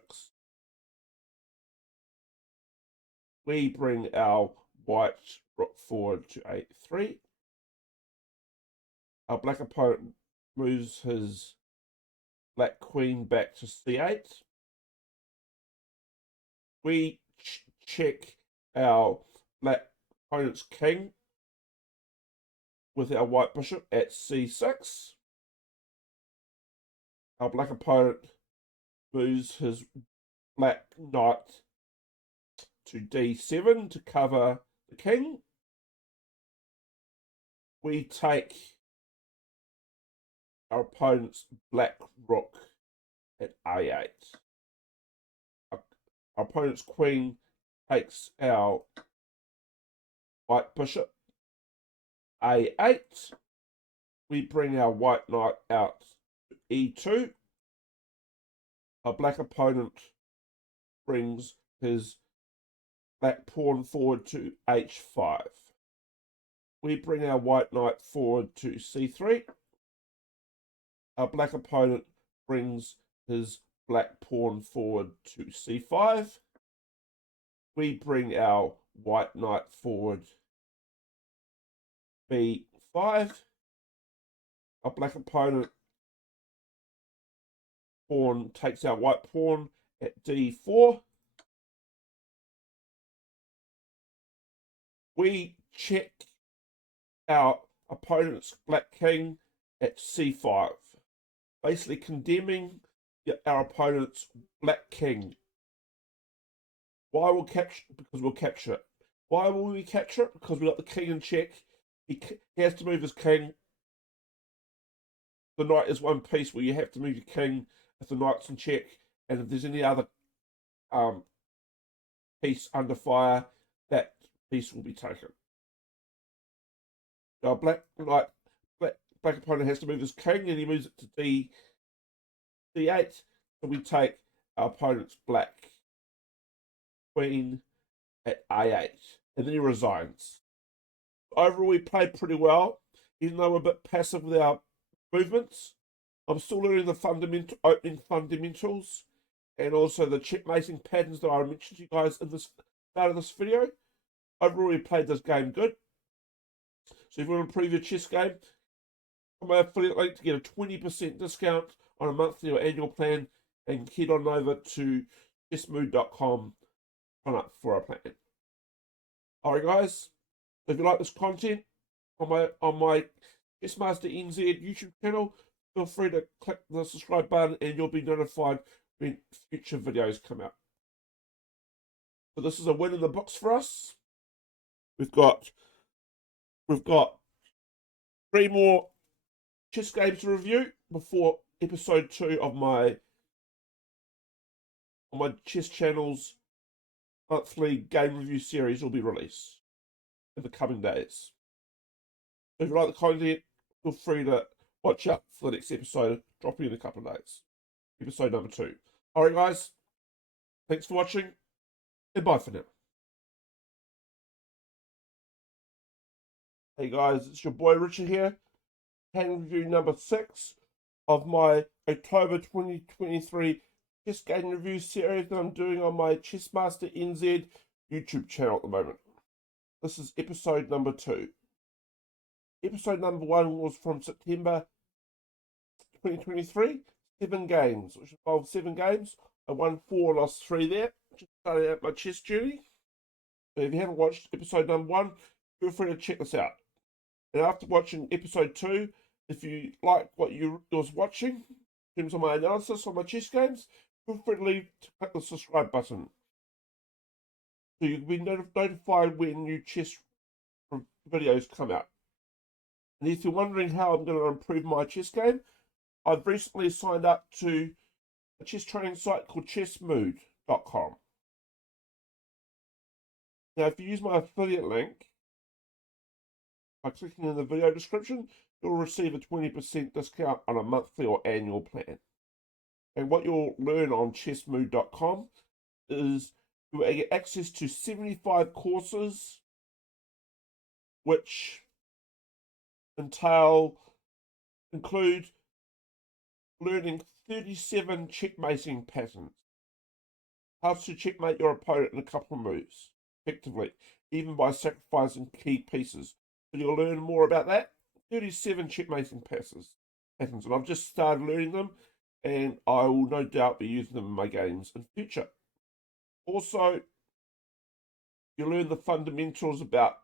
We bring our white rook forward to a3. Our black opponent moves his black queen back to c8. We check our black opponent's king with our white bishop at c6. Our black opponent moves his black knight to d7 to cover the king. we take our opponent's black rook at a8. Our opponent's queen takes our white bishop a8. We bring our white knight out to e2. Our black opponent brings his black pawn forward to h5. We bring our white knight forward to c3. Our black opponent brings his black pawn forward to c5. We bring our white knight forward b5. Our black opponent pawn takes our white pawn at d4. We check our opponent's black king at c5, basically condemning our opponent's black king. Why we'll capture? Because we'll capture it. Why will we capture it? Because we got the king in check. He has to move his king. The knight is one piece where you have to move your king if the knight's in check, and if there's any other piece under fire, that piece will be taken. So our black opponent has to move his king, and he moves it to d8. So we take our opponent's black queen at a8, and then he resigns. Overall, we played pretty well, even though we're a bit passive with our movements. I'm still learning the opening fundamentals, and also the checkmating patterns that I mentioned to you guys in the start of this video. Overall, we played this game good. So if you want to improve your chess game, on my affiliate link to get a 20% discount on a monthly or annual plan, and head on over to chessmood.com, sign up for a plan. Alright guys, if you like this content on my grandmaster.nz YouTube channel, feel free to click the subscribe button and you'll be notified when future videos come out. So this is a win in the books for us. We've got 3 more chess games to review before episode 2 of my chess channel's monthly game review series will be released in the coming days. So if you like the content, feel free to watch out for the next episode, dropping in a couple of days. Episode number 2. Alright guys, thanks for watching, and bye for now. Hey guys, it's your boy Richard here. Game review number 6 of my October 2023 chess game review series that I'm doing on my grandmaster.nz YouTube channel at the moment. This is episode number 2. Episode number 1 was from September 2023, 7 games, which involved 7 games. I won 4, lost 3 there, just starting out my chess journey. So if you haven't watched episode number 1, feel free to check this out. And after watching episode 2, if you like what you was watching in terms of my analysis on my chess games, feel free to click the subscribe button, so you'll be notified when new chess videos come out. And if you're wondering how I'm going to improve my chess game, I've recently signed up to a chess training site called chessmood.com. Now, if you use my affiliate link by clicking in the video description, you'll receive a 20% discount on a monthly or annual plan. And what you'll learn on chessmood.com is you will get access to 75 courses, which include learning 37 checkmating patterns. How to checkmate your opponent in a couple of moves, effectively, even by sacrificing key pieces. So you'll learn more about that. 37 checkmating patterns, and I've just started learning them, and I will no doubt be using them in my games in the future. Also, you learn the fundamentals about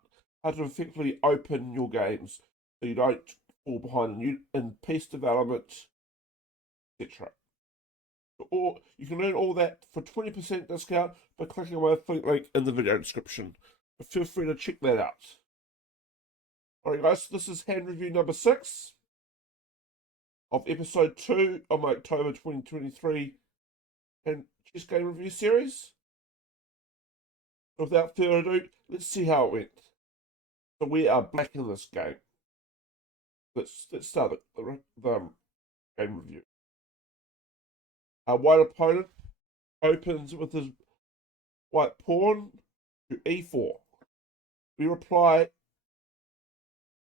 how to effectively open your games so you don't fall behind in piece development, etc. Or you can learn all that for 20% discount by clicking on my affiliate link in the video description. But feel free to check that out. Alright guys, this is hand review number 6 of episode 2 of my October 2023 and chess game review series. So without further ado, let's see how it went. So we are black in this game. Let's start the game review. Our white opponent opens with his white pawn to e4. We reply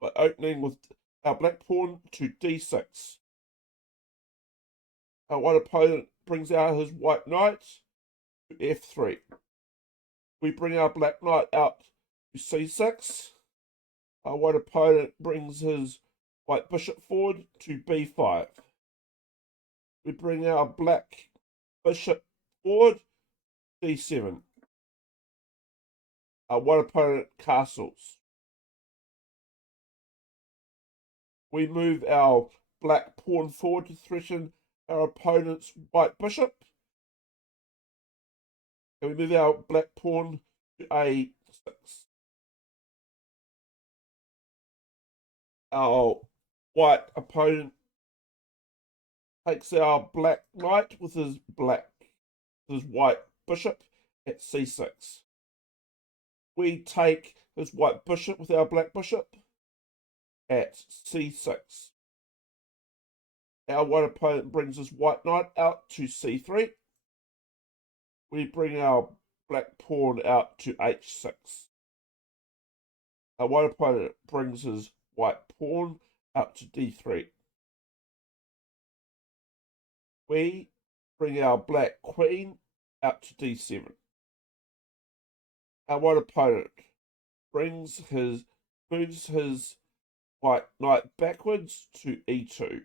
by opening with our black pawn to d6. Our white opponent brings out his white knight to f3. We bring our black knight out to c6. Our white opponent brings his white bishop forward to b5. We bring our black bishop forward, d7. Our white opponent castles. We move our black pawn forward to threaten our opponent's white bishop. And we move our black pawn to a6. Our white opponent takes our black knight with his white bishop at c6. We take his white bishop with our black bishop at c6. Our white opponent brings his white knight out to c3. We bring our black pawn out to h6. Our white opponent brings his white pawn out to d3. We bring our black queen out to d7. Our white opponent moves his white knight backwards to e2.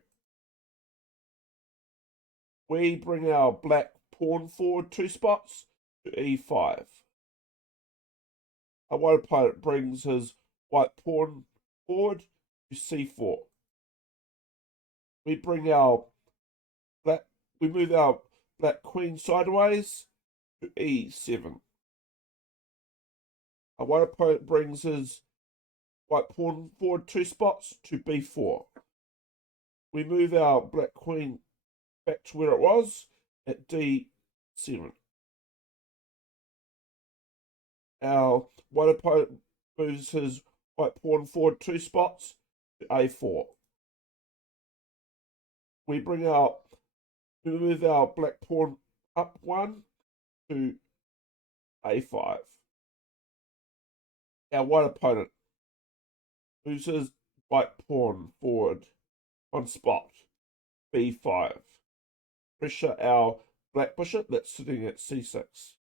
We bring our black pawn forward 2 spots to e5. Our white opponent brings his white pawn forward to c4. We move our black queen sideways to e7. Our white opponent brings his white pawn forward 2 spots to b4. We move our black queen back to where it was at d7. Our white opponent moves his white pawn forward 2 spots to a4. We move our black pawn up 1 to a5. Our white opponent moves his white pawn forward 1 spot, b5. Pressure our black bishop that's sitting at c6.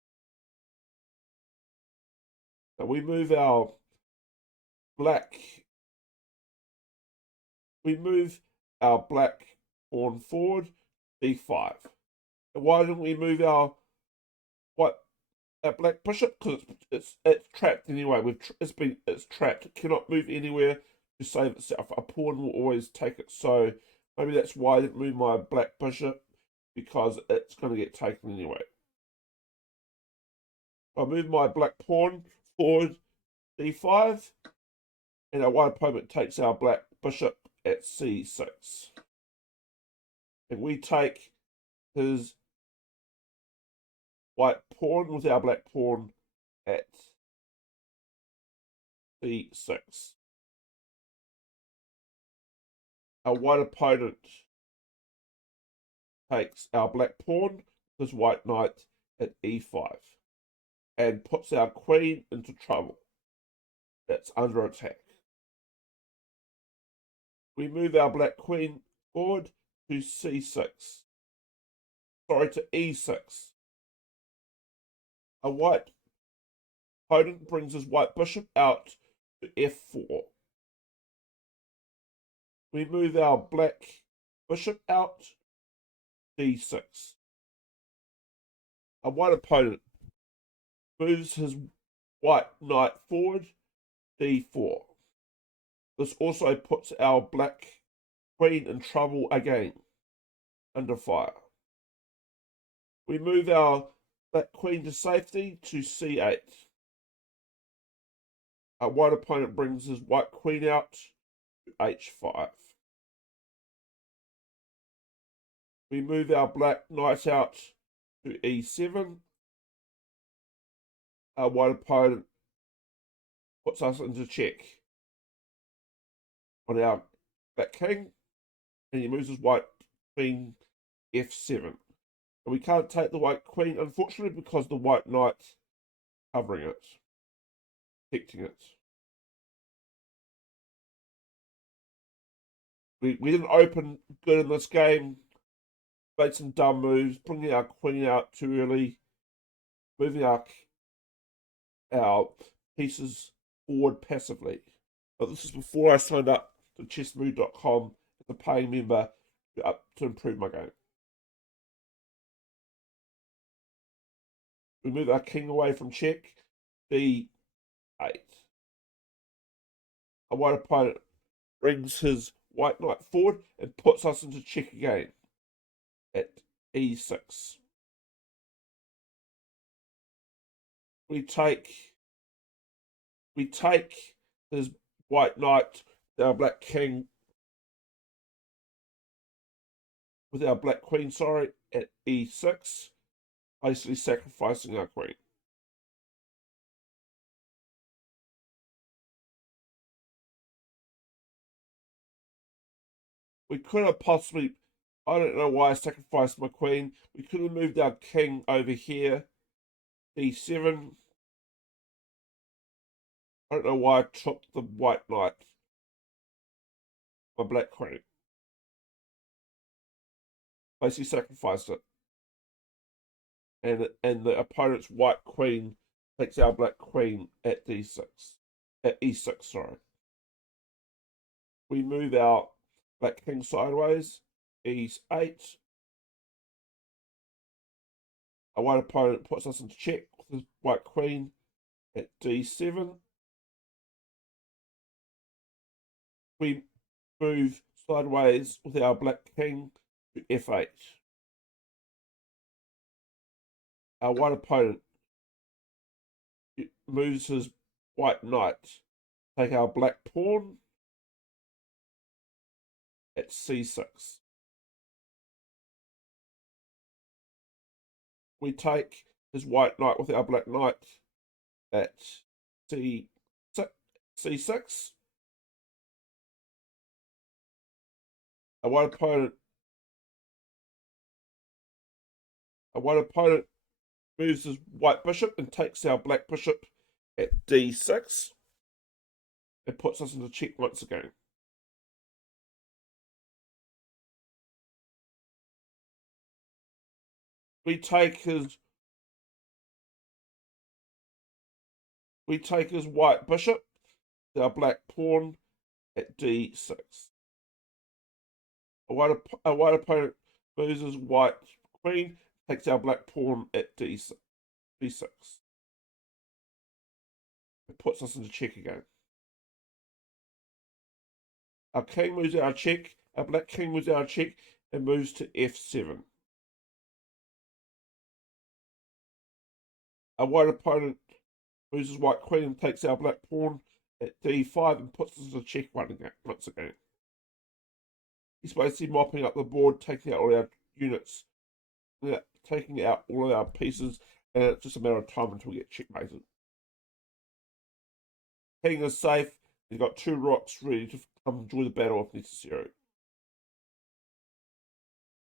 So we move our black pawn forward, d5. And why didn't we move our black bishop? Because it's trapped anyway. It's trapped. It cannot move anywhere to save itself. A pawn will always take it. So maybe that's why I didn't move my black bishop, because it's going to get taken anyway. I move my black pawn forward d5, and our white opponent takes our black bishop at c6. And we take his white pawn with our black pawn at c6. Our white opponent takes our black pawn with his white knight at e5 and puts our queen into trouble. That's under attack. We move our black queen forward to c6. Sorry, to e6. A white opponent brings his white bishop out to f4. We move our black bishop out d6. A white opponent moves his white knight forward d4. This also puts our black queen in trouble again, under fire. We move our black queen to safety to c8. Our white opponent brings his white queen out to h5. We move our black knight out to e7. Our white opponent puts us into check on our black king, and he moves his white queen f7. And we can't take the white queen, unfortunately, because the white knight's covering it, protecting it. We didn't open good in this game. Made some dumb moves, bringing our queen out too early, moving our pieces forward passively. But this is before I signed up to chessmood.com as a paying member to improve my game. We move our king away from check, d8. A white opponent brings his white knight forward and puts us into check again at e6. We take his white knight with our black king, with our black queen, sorry, at e6, basically sacrificing our queen. We could have possibly, I don't know why I sacrificed my queen. We could have moved our king over here, e7. I don't know why I took the white knight, my black queen. Basically sacrificed it. And the opponent's white queen takes our black queen at d6. At e6, sorry. We move our black king sideways, e8. Our white opponent puts us into check with his white queen at d7. We move sideways with our black king to f8. Our white opponent moves his white knight, take our black pawn at c6. We take his white knight with our black knight at c6. Our white opponent moves his white bishop and takes our black bishop at d6. It puts us into check once again. We take his white bishop, our black pawn at d6. A white opponent moves his white queen, takes our black pawn at d6. It puts us into check again. Our king moves out of check, our black king moves out of check and moves to f7. Our white opponent moves his white queen and takes our black pawn at d5 and puts us into check once again. He's basically mopping up the board, taking out all our units, taking out all of our pieces, and it's just a matter of time until we get checkmated. King is safe. He's got 2 rocks ready to come enjoy the battle if necessary.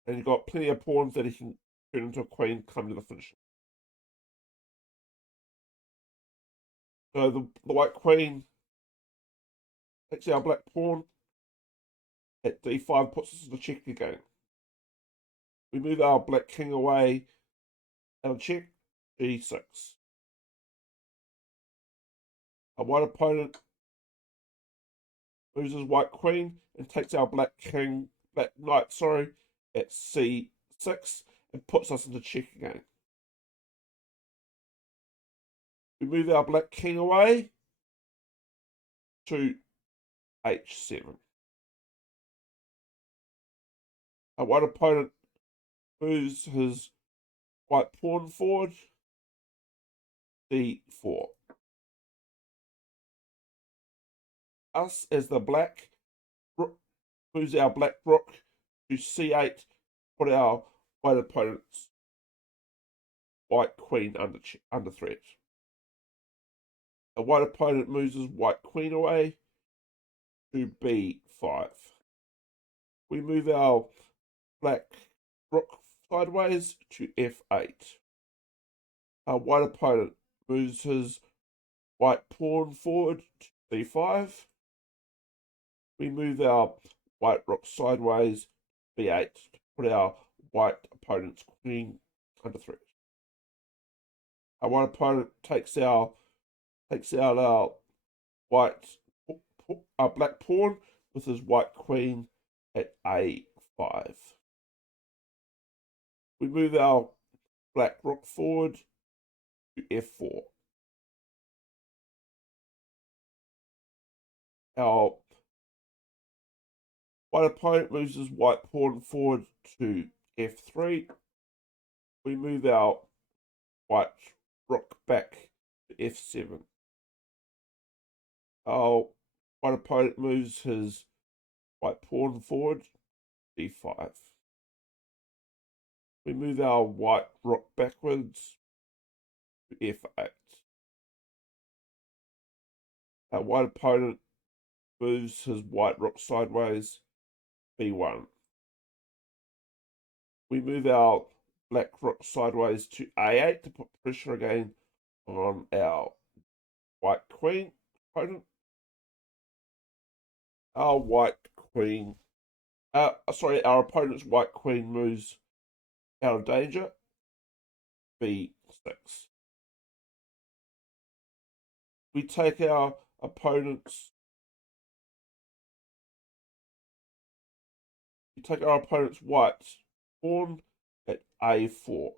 And he's got plenty of pawns that he can turn into a queen, come to the finish. So the white queen takes our black pawn at d5, puts us into check again. We move our black king away out of check, e6. Our white opponent moves his white queen and takes our black knight, sorry, at c6 and puts us into check again. We move our black king away to h7. Our white opponent moves his white pawn forward, d4. us as the black rook, moves our black rook to c8, put our white opponent's white queen under threat. A white opponent moves his white queen away to b5. We move our black rook sideways to f8. Our white opponent moves his white pawn forward to c5. We move our white rook sideways to b8 to put our white opponent's queen under threat. Our white opponent takes out our black pawn with his white queen at a5. We move our black rook forward to f4. Our white opponent moves his white pawn forward to f3. We move our white rook back to f7. Our white opponent moves his white pawn forward to d5. We move our white rook backwards to f8. Our white opponent moves his white rook sideways b1. We move our black rook sideways to a8 to put pressure again on our white queen opponent. Our opponent's white queen moves out of danger, b6. We take our opponent's white pawn at a4.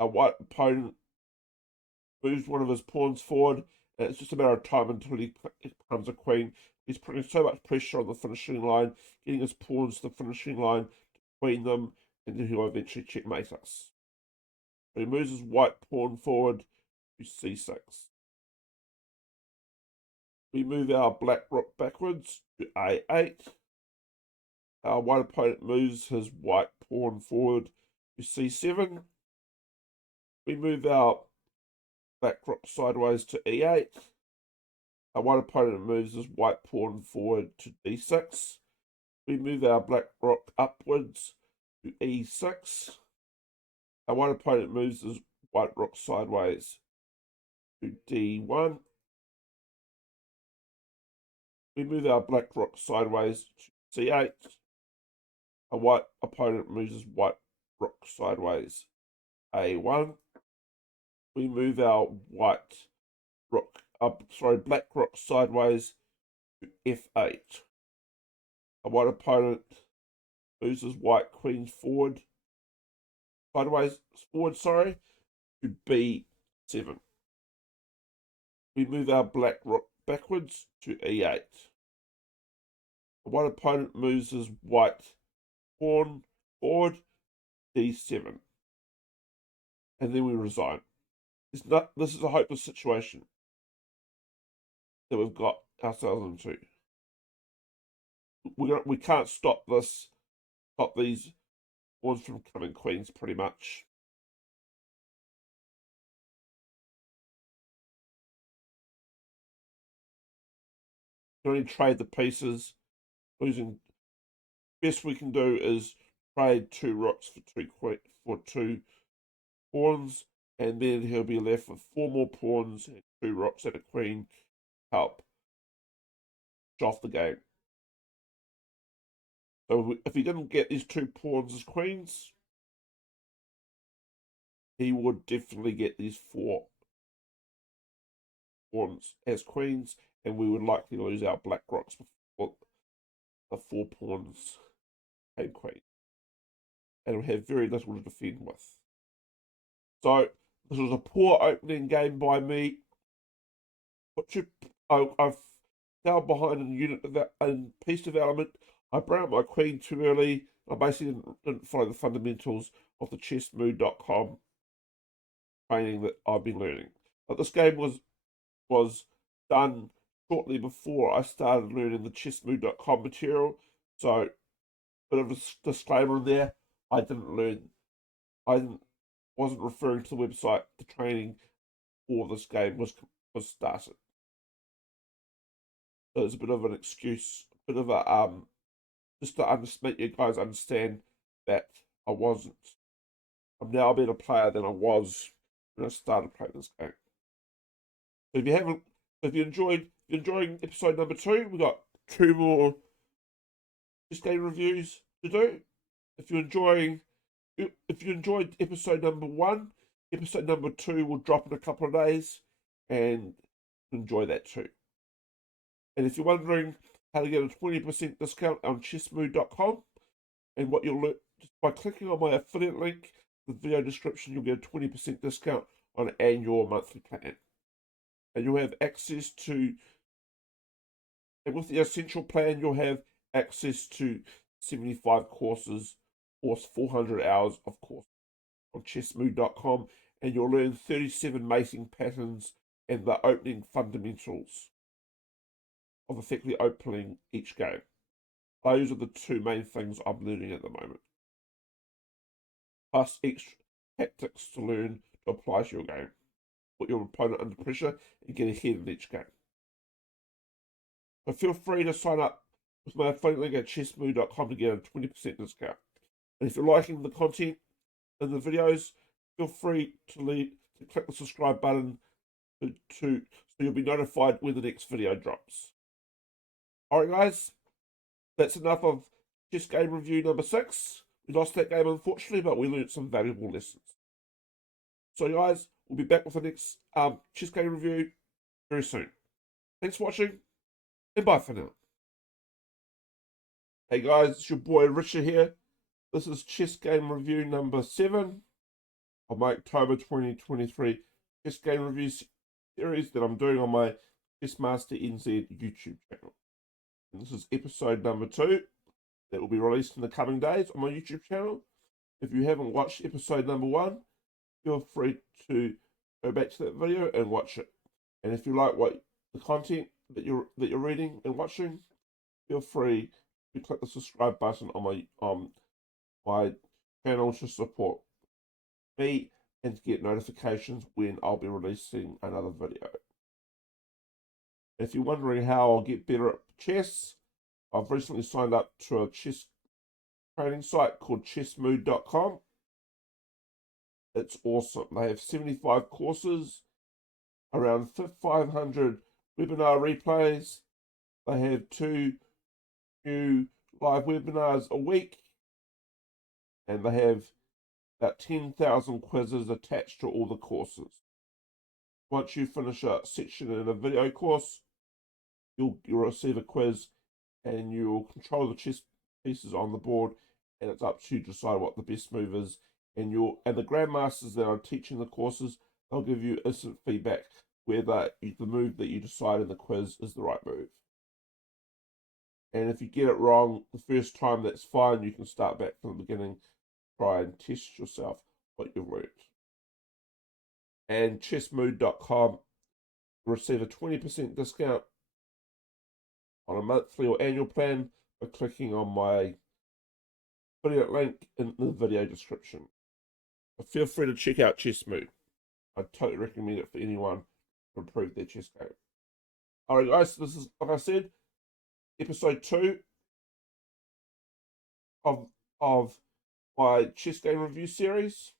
Our white opponent moves one of his pawns forward, and it's just a matter of time until he becomes a queen. He's putting so much pressure on the finishing line, getting his pawns to the finishing line, to queen them, and then he'll eventually checkmate us. So he moves his white pawn forward to c6. We move our black rook backwards to a8. Our white opponent moves his white pawn forward to c7. We move our black rook sideways to e8. Our white opponent moves his white pawn forward to d6. We move our black rook upwards to e6. Our white opponent moves his white rook sideways to d1. We move our black rook sideways to c8. Our white opponent moves his white rook sideways a1. We move our black rook sideways to f8. Our white opponent moves his white queen forward to b7. We move our black rook backwards to e8. The white opponent moves his white pawn forward d7. And then we resign. This is a hopeless situation that we've got ourselves into. We can't stop these pawns from becoming queens, pretty much. We only trade the pieces. Best we can do is trade 2 rooks for 2 pawns, and then he'll be left with 4 more pawns and 2 rooks and a queen to help off the game. So if he didn't get these 2 pawns as queens, he would definitely get these 4 pawns as queens, and we would likely lose our black rocks before the 4 pawns and queen, and we have very little to defend with. So this was a poor opening game by me. I fell behind in piece development. I brought my queen too early. I basically didn't follow the fundamentals of the chessmood.com training that I've been learning. But this game was was done shortly before I started learning the chessmood.com material. So, bit of a disclaimer there. I wasn't referring to the website. The training for this game was started. So it's a bit of an excuse, a bit of a just to make you guys understand that I'm now a better player than I was when I started playing this game. So if you're enjoying episode number 2, we've got 2 more chess game reviews to do. If you enjoyed episode number 1, episode number 2 will drop in a couple of days, and enjoy that too. And if you're wondering how to get a 20% discount on chessmood.com, and what you'll learn just by clicking on my affiliate link in the video description, you'll get a 20% discount on an annual or monthly plan. And you'll have access to, and with the essential plan, you'll have access to 75 courses or 400 hours of course on chessmood.com, and you'll learn 37 mating patterns and the opening fundamentals of effectively opening each game. Those are the 2 main things I'm learning at the moment. Plus extra tactics to learn to apply to your game. Put your opponent under pressure and get ahead in each game. So feel free to sign up with my affiliate link at chessmood.com to get a 20% discount. And if you're liking the content in the videos, feel free to click the subscribe button so you'll be notified when the next video drops. Alright guys, that's enough of chess game review number 6. We lost that game unfortunately, but we learned some valuable lessons. So guys, we'll be back with the next chess game review very soon. Thanks for watching, and bye for now. Hey guys, it's your boy Richard here. This is chess game review number 7 of my October 2023 chess game review series that I'm doing on my grandmaster YouTube channel. And this is episode number 2 that will be released in the coming days on my YouTube channel. If you haven't watched episode number 1, feel free to go back to that video and watch it. And if you like the content that you're reading and watching, feel free to click the subscribe button on my channel to support me and to get notifications when I'll be releasing another video. If you're wondering how I'll get better at chess, I've recently signed up to a chess training site called chessmood.com. It's awesome. They have 75 courses, around 500 webinar replays. They have 2 new live webinars a week, and they have about 10,000 quizzes attached to all the courses. Once you finish a section in a video course, you'll receive a quiz, and you'll control the chess pieces on the board, and it's up to you to decide what the best move is. And the grandmasters that are teaching the courses, they'll give you instant feedback whether the move that you decide in the quiz is the right move. And if you get it wrong the first time, that's fine. You can start back from the beginning, try and test yourself what you've learned. And chessmood.com will receive a 20% discount on a monthly or annual plan by clicking on my affiliate link in the video description. But feel free to check out Chessmood. I totally recommend it for anyone to improve their chess game. Alright guys, this is, like I said, episode 2 of my chess game review series,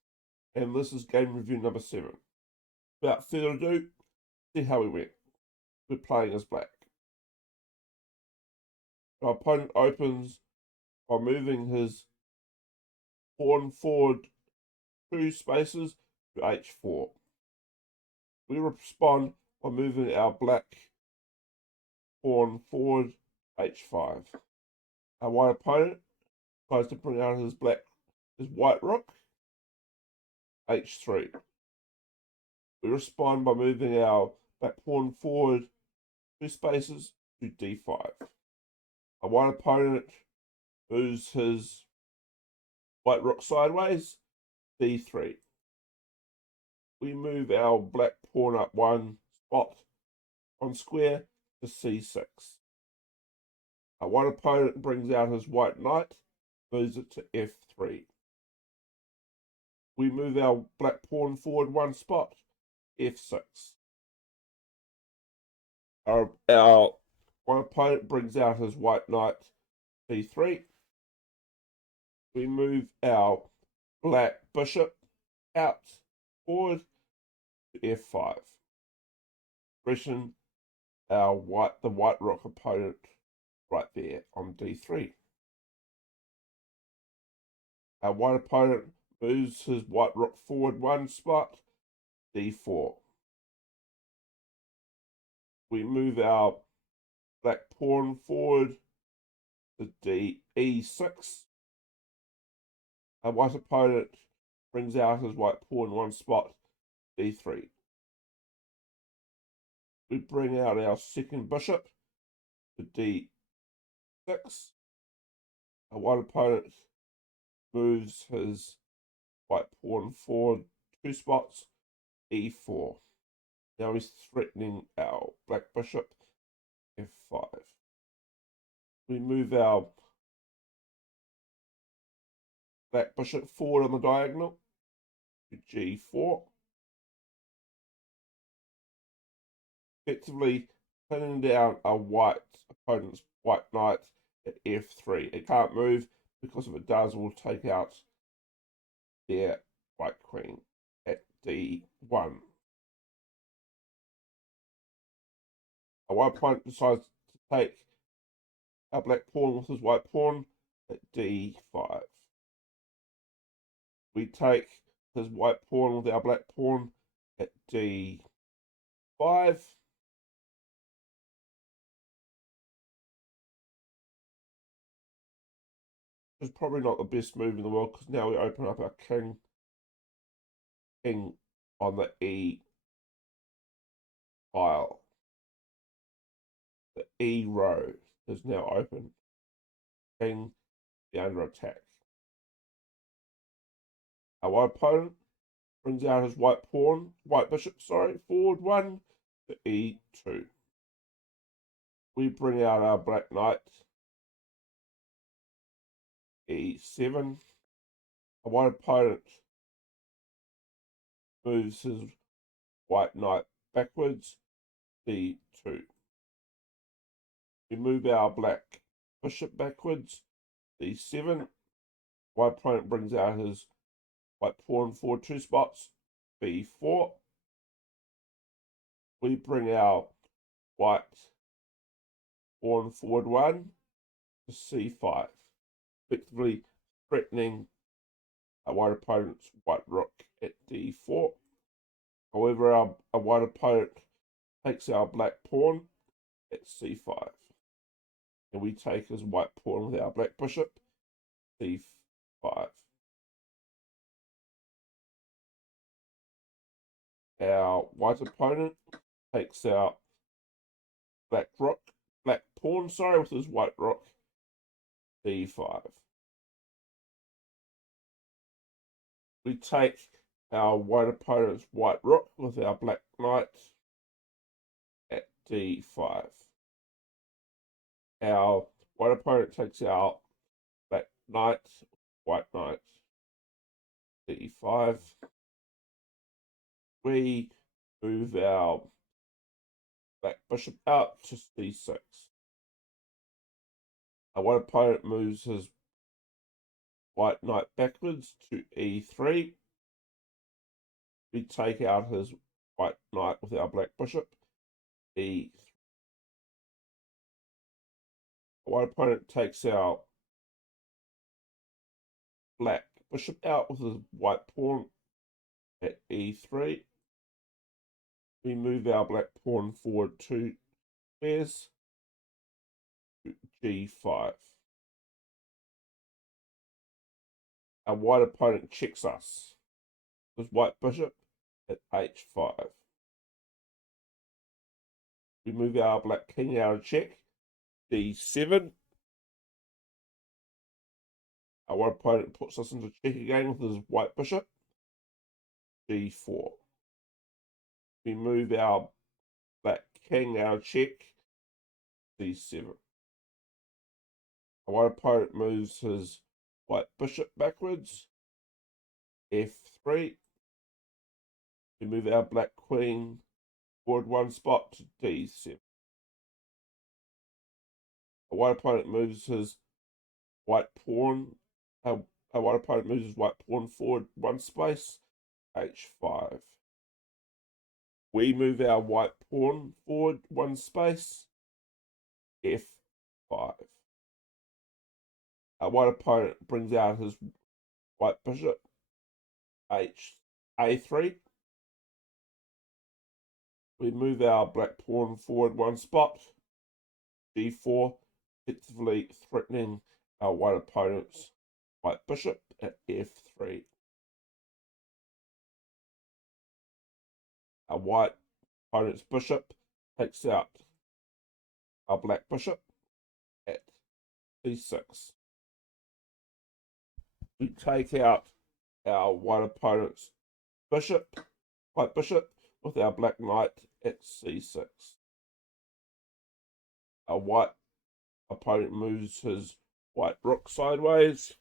and this is game review number 7. Without further ado, see how we went. We're playing as black. Our opponent opens by moving his pawn forward 2 spaces to h4. We respond by moving our black pawn forward h5. Our white opponent tries to bring out his white rook h3. We respond by moving our black pawn forward 2 spaces to d5. Our white opponent moves his white rook sideways, d3. We move our black pawn up 1 spot on square to c6. Our white opponent brings out his white knight, moves it to f3. We move our black pawn forward one spot, f6. Our white opponent brings out his white knight, c3. We move our black bishop out forward to f5. Threaten the white rook opponent right there on d3. Our white opponent moves his white rook forward one spot, d4. We move our black pawn forward to e6. Our white opponent brings out his white pawn one spot, d3. We bring out our second bishop to d6. Our white opponent moves his white pawn forward two spots, e4. Now he's threatening our black bishop, f5. We move our black bishop forward on the diagonal to g4. Effectively pinning down a white opponent's white knight at f3. It can't move because if it does, we'll take out their white queen at d1. Our white opponent decides to take our black pawn with his white pawn at d5. We take his white pawn with our black pawn at d5. It's probably not the best move in the world because now we open up our king on the e file. The e row is now open. King is under attack. Our white opponent brings out his white bishop, forward one to e2. We bring out our black knight, e7. Our white opponent moves his white knight backwards, d2. We move our black bishop backwards, d7. White opponent brings out his white pawn forward two spots, b4. We bring our white pawn forward one to c5, effectively threatening our white opponent's white rook at d4. However, our white opponent takes our black pawn at c5. And we take his white pawn with our black bishop, c5. Our white opponent takes our black pawn, with his white rook, d5. We take our white opponent's white rook with our black knight at d5. Our white opponent takes our black knight, white knight, d5. We move our black bishop out to c6. Our white opponent moves his white knight backwards to e3. We take out his white knight with our black bishop, e3. Our white opponent takes our black bishop out with his white pawn at e3. We move our black pawn forward two squares to g5. Our white opponent checks us with white bishop at h5. We move our black king out of check, d7. Our white opponent puts us into check again with his white bishop, d4. We move our black king out of check, c7. Our white opponent moves his white bishop backwards, f3. We move our black queen forward one spot to d7. Our white opponent moves his white pawn. Our white opponent moves his white pawn forward one space, h5. We move our white pawn forward one space, f5. Our white opponent brings out his white bishop, a3. We move our black pawn forward one spot, d4, effectively threatening our white opponent's white bishop at f3. Our white opponent's bishop takes out our black bishop at c6. We take out our white opponent's white bishop, with our black knight at c6. Our white opponent moves his white rook sideways,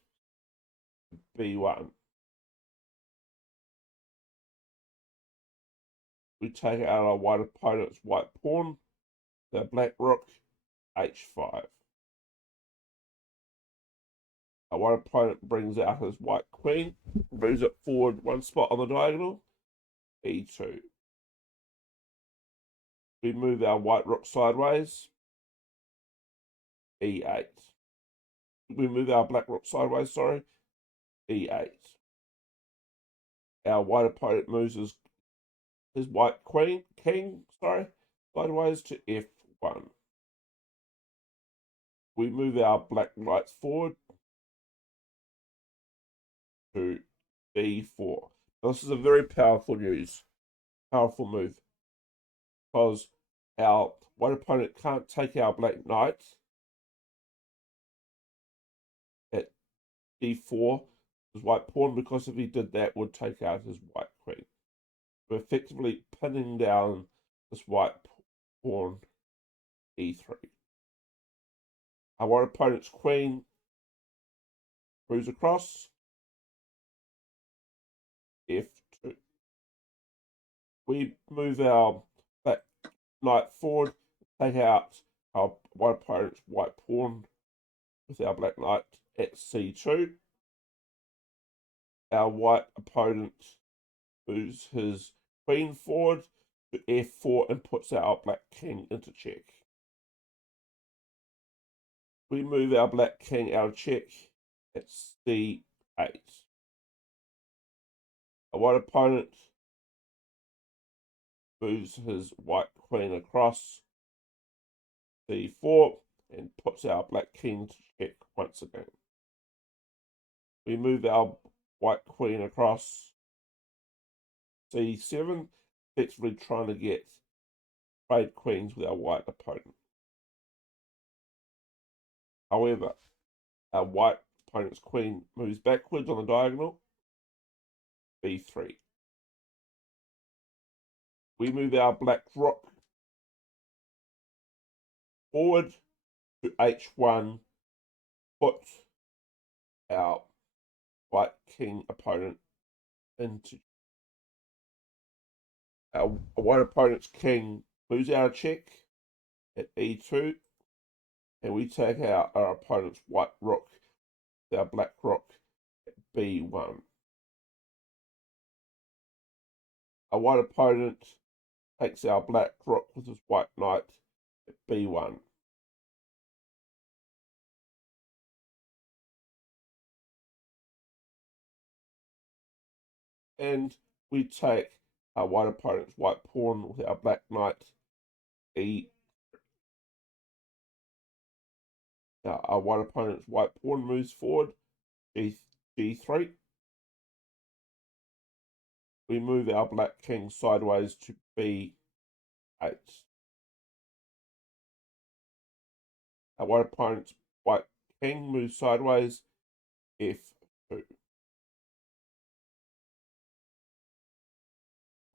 b1. We take out our white opponent's white pawn, the black rook, h5. Our white opponent brings out his white queen, moves it forward one spot on the diagonal, e2. We move our white rook sideways, e8. We move our black rook sideways, e8. Our white opponent moves his white king, sideways to f1. We move our black knights forward to d4. This is a very powerful move, because our white opponent can't take our black knight at d4, his white pawn, because if he did that, would take out his white queen. We're effectively pinning down this white pawn, e3. Our white opponent's queen moves across, f2. We move our black knight forward, take out our white opponent's white pawn with our black knight at c2. Our white opponent moves his queen forward to f4 and puts our black king into check. We move our black king out of check at c8. Our white opponent moves his white queen across c4 and puts our black king to check once again. We move our white queen across c7, effectively trying to get trade queens with our white opponent. However, our white opponent's queen moves backwards on the diagonal, b3. We move our black rook forward to h1, put our white king opponent into. Our white opponent's king moves out of check at e2, and we take out our opponent's white rook, our black rook, at b1. Our white opponent takes our black rook with his white knight at b1. And we take our white opponent's white pawn with our black knight e. Now our white opponent's white pawn moves forward, g3. We move our black king sideways to b8. Our white opponent's white king moves sideways, f2.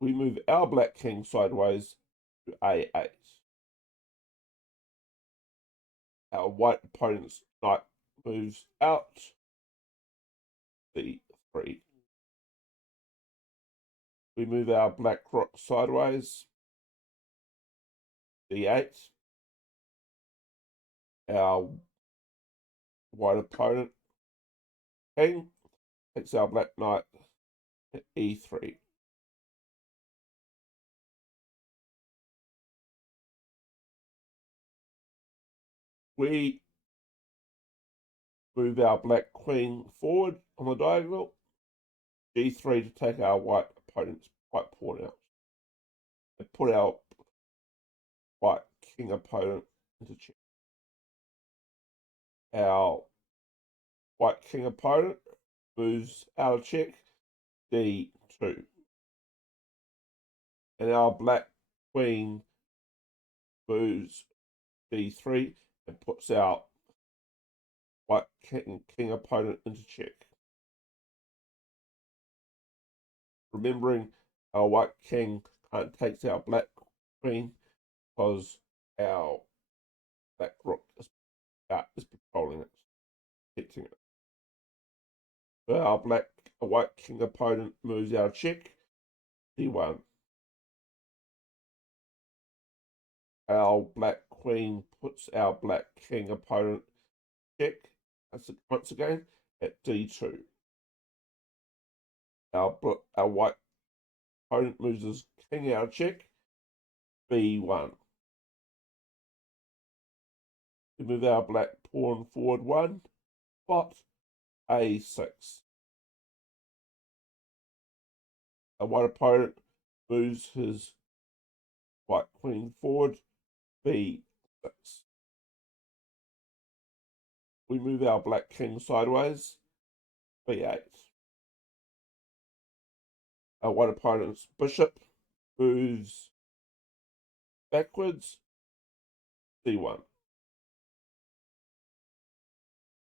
We move our black king sideways to a8. our white opponent's knight moves out, d3. We move our black rook sideways, d8. Our white opponent, king, takes our black knight at e3. We move our black queen forward on the diagonal, g3 to take our white opponent's white pawn out. And put our white king opponent into check. Our white king opponent moves out of check, d2. And our black queen moves d3 and puts our white king opponent into check. Remembering our white king can't take our black queen because our black rook is patrolling it, protecting it. So our white king opponent moves out of check, d1. Our black queen puts our black king opponent check once again at d2. Our white opponent moves his king out of check, b1. We move our black pawn forward 1 spot, a6. Our white opponent moves his white queen forward, b6. We move our black king sideways, b8. Our white opponent's bishop moves backwards, d1.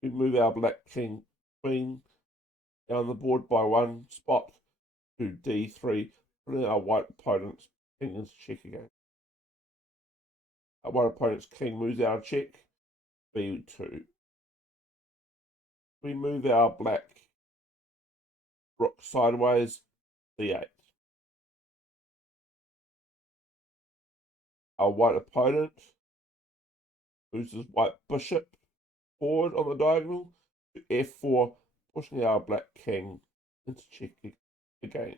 We move our black king queen down the board by 1 spot to d3, putting our white opponent's king into check again. Our white opponent's king moves out of check, b2. We move our black rook sideways, d8. Our white opponent moves his white bishop forward on the diagonal to f4, pushing our black king into check again.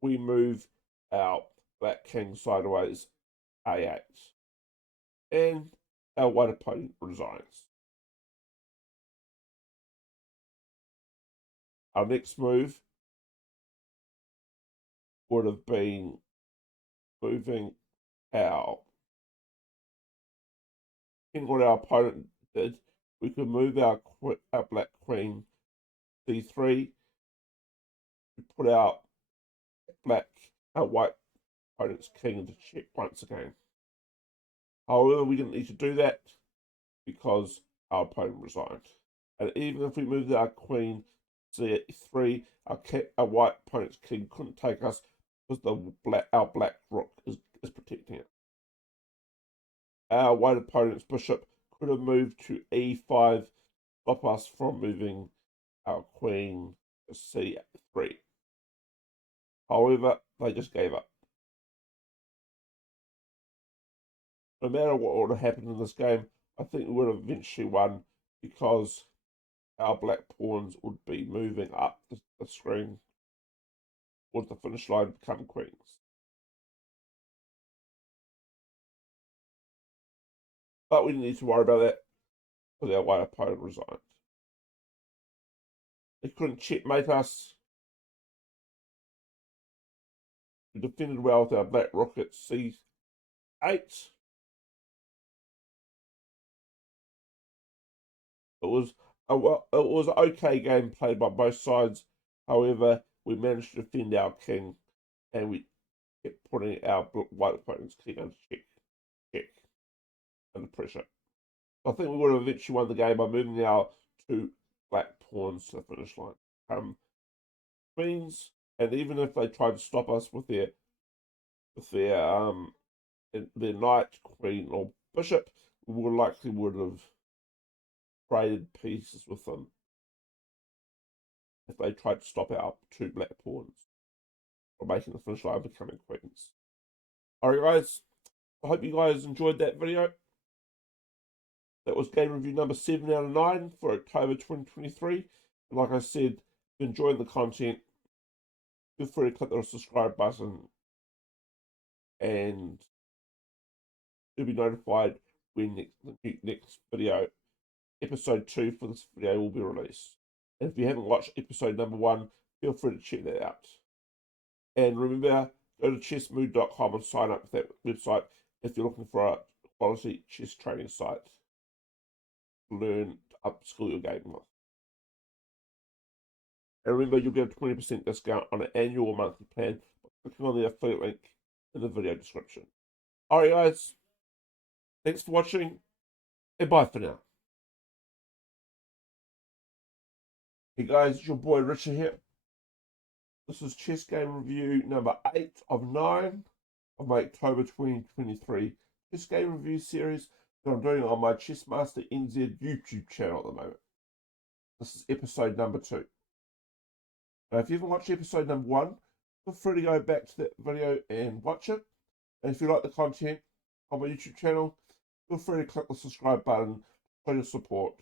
We move our black king sideways, a8. And our white opponent resigns. Our next move would have been moving our king. What our opponent did, we could move our black queen d3, put our white opponent's king into check once again. However, we didn't need to do that because our opponent resigned. And even if we moved our queen c3, our white opponent's king couldn't take us because our black rook is protecting it. Our white opponent's bishop could have moved to e5, stop us from moving our queen to c3. However, they just gave up. No matter what would have happened in this game, I think we would have eventually won because our black pawns would be moving up the screen towards the finish line to become queens. But we didn't need to worry about that because our white opponent resigned. They couldn't checkmate us. We defended well with our black rook at c8. It was an okay game played by both sides. However, we managed to defend our king, and we kept putting our white opponent's king under check, under pressure. I think we would have eventually won the game by moving our 2 black pawns to the finish line. Queens, and even if they tried to stop us with their knight, queen, or bishop, we likely would have traded pieces with them if they tried to stop our 2 black pawns from making the finish line becoming queens. Alright guys, I hope you guys enjoyed that video. That was game review number 7 out of 9 for October 2023. And like I said, if you enjoyed the content, feel free to click the subscribe button and you'll be notified when the next video, episode 2 for this video, will be released. And if you haven't watched episode number 1, feel free to check that out. And remember, go to chessmood.com and sign up with that website if you're looking for a quality chess training site to learn to upskill your game with. And remember, you'll get a 20% discount on an annual or monthly plan by clicking on the affiliate link in the video description. Alright guys, thanks for watching, and bye for now. Hey guys, it's your boy Richard here. This is chess game review number 8 of 9 of my October 2023 chess game review series that I'm doing on my grandmaster YouTube channel at the moment. This is episode number 2. Now, if you haven't watched episode number 1, feel free to go back to that video and watch it. And if you like the content on my YouTube channel, feel free to click the subscribe button to show your support.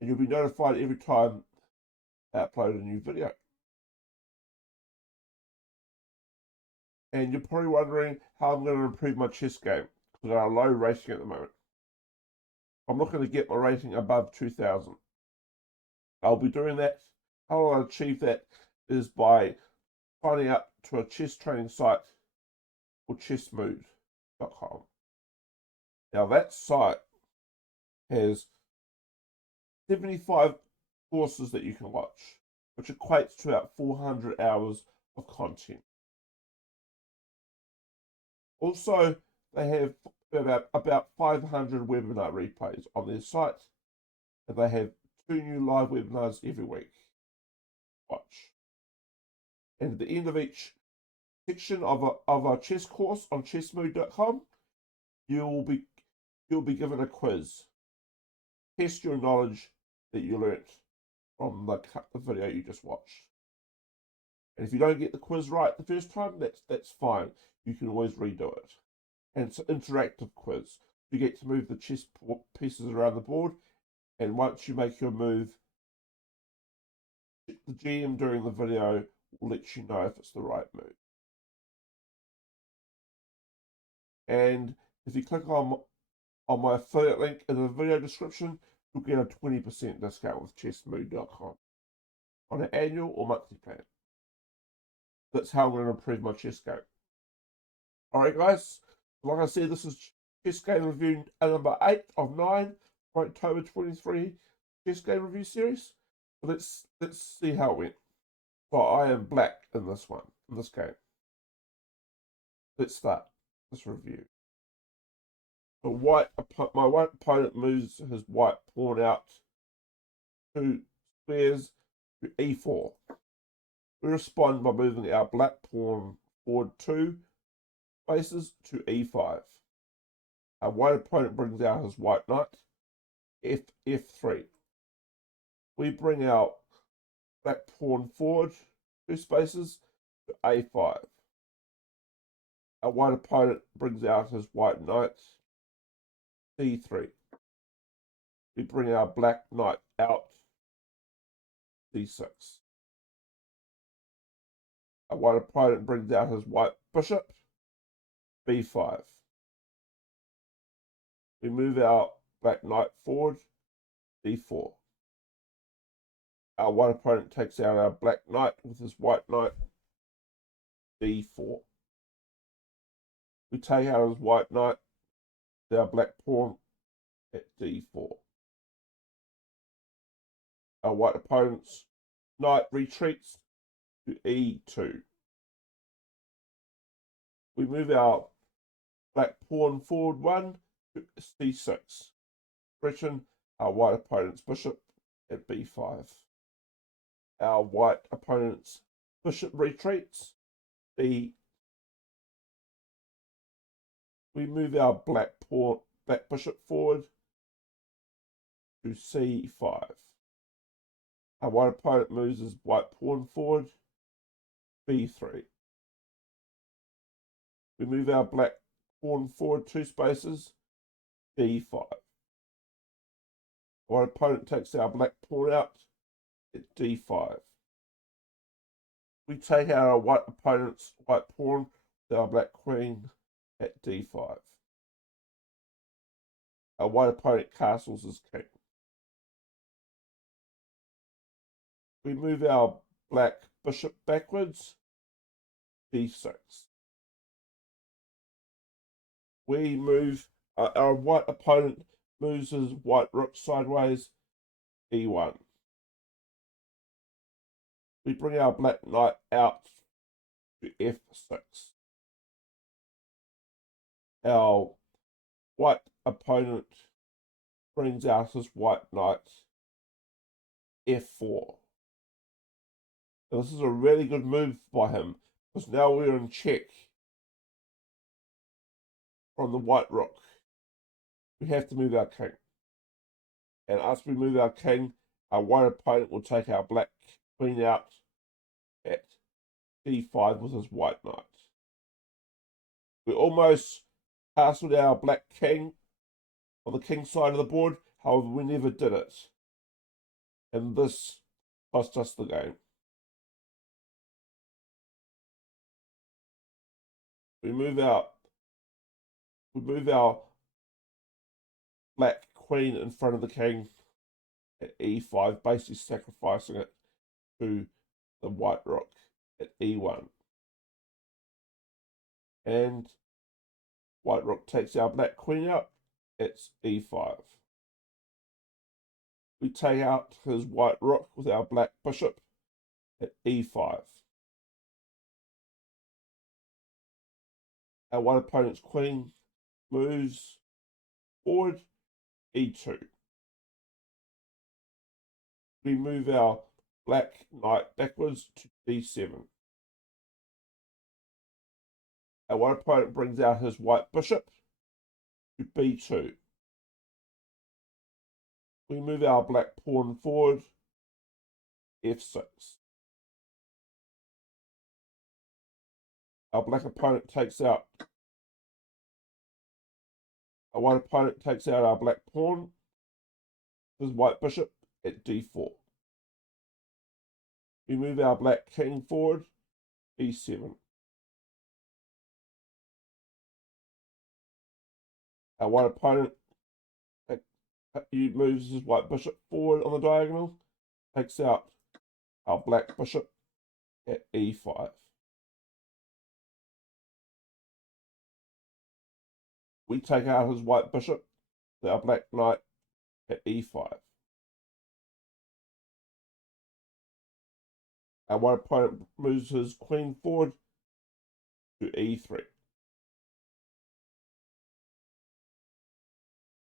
And you'll be notified every time I upload a new video. And you're probably wondering how I'm going to improve my chess game, because I have a low rating at the moment. I'm looking to get my rating above 2000. I'll be doing that. How I'll achieve that is by signing up to a chess training site called chessmood.com. Now that site has 75 courses that you can watch, which equates to about 400 hours of content. Also, they have about 500 webinar replays on their site, and they have 2 new live webinars every week. Watch. And at the end of each section of a chess course on chessmood.com, you'll be given a quiz. Test your knowledge that you learnt from the video you just watched. And if you don't get the quiz right the first time, that's fine. You can always redo it. And it's an interactive quiz. You get to move the chess pieces around the board, and once you make your move, the GM during the video will let you know if it's the right move. And if you click on my affiliate link in the video description, you'll get a 20% discount with chessmood.com on an annual or monthly plan. That's how I'm going to improve my chess game. Alright guys, like I said, this is chess game review number 8 of 9 for October 23 chess game review series. So let's see how it went. So I am black in this game. Let's start this review. My white opponent moves his white pawn out 2 squares to e4. We respond by moving our black pawn forward 2 spaces to e5. Our white opponent brings out his white knight, f3. We bring our black pawn forward 2 spaces to a5. Our white opponent brings out his white knight, c3. We bring our black knight out, c6. Our white opponent brings out his white bishop, b5. We move our black knight forward, d4. Our white opponent takes out our black knight with his white knight, d4. We take out his white knight with our black pawn at d4. Our white opponent's knight retreats to e2. We move our black pawn forward 1 to c6, threaten our white opponent's bishop at b5. Our white opponent's bishop retreats, we move our black pawn black bishop forward to c5. Our white opponent moves his white pawn forward, b3. We move our black pawn forward 2 spaces, d5. Our opponent takes our black pawn out at d5. We take out our white opponent's white pawn with our black queen at d5. Our white opponent castles his king. We move our black bishop backwards, d6. We move, our white opponent moves his white rook sideways, e1. We bring our black knight out to f6. Our white opponent brings out his white knight, f4. Now, this is a really good move by him, because now we're in check from the white rook. We have to move our king. And as we move our king, our white opponent will take our black queen out at d5 with his white knight. We almost castled our black king on the king side of the board, however we never did it. And this cost us the game. We move our black queen in front of the king at e5, basically sacrificing it to the white rook at e1. And white rook takes our black queen out, it's e5. We take out his white rook with our black bishop at e5. Our white opponent's queen moves forward, e2. We move our black knight backwards to d7. Our white opponent brings out his white bishop to b2. We move our black pawn forward, f6. Our white opponent takes out our black pawn, his white bishop at d4. We move our black king forward, e7. Our white opponent moves his white bishop forward on the diagonal, takes out our black bishop at e5. We take out his white bishop with our black knight at e5. Our white opponent moves his queen forward to e3.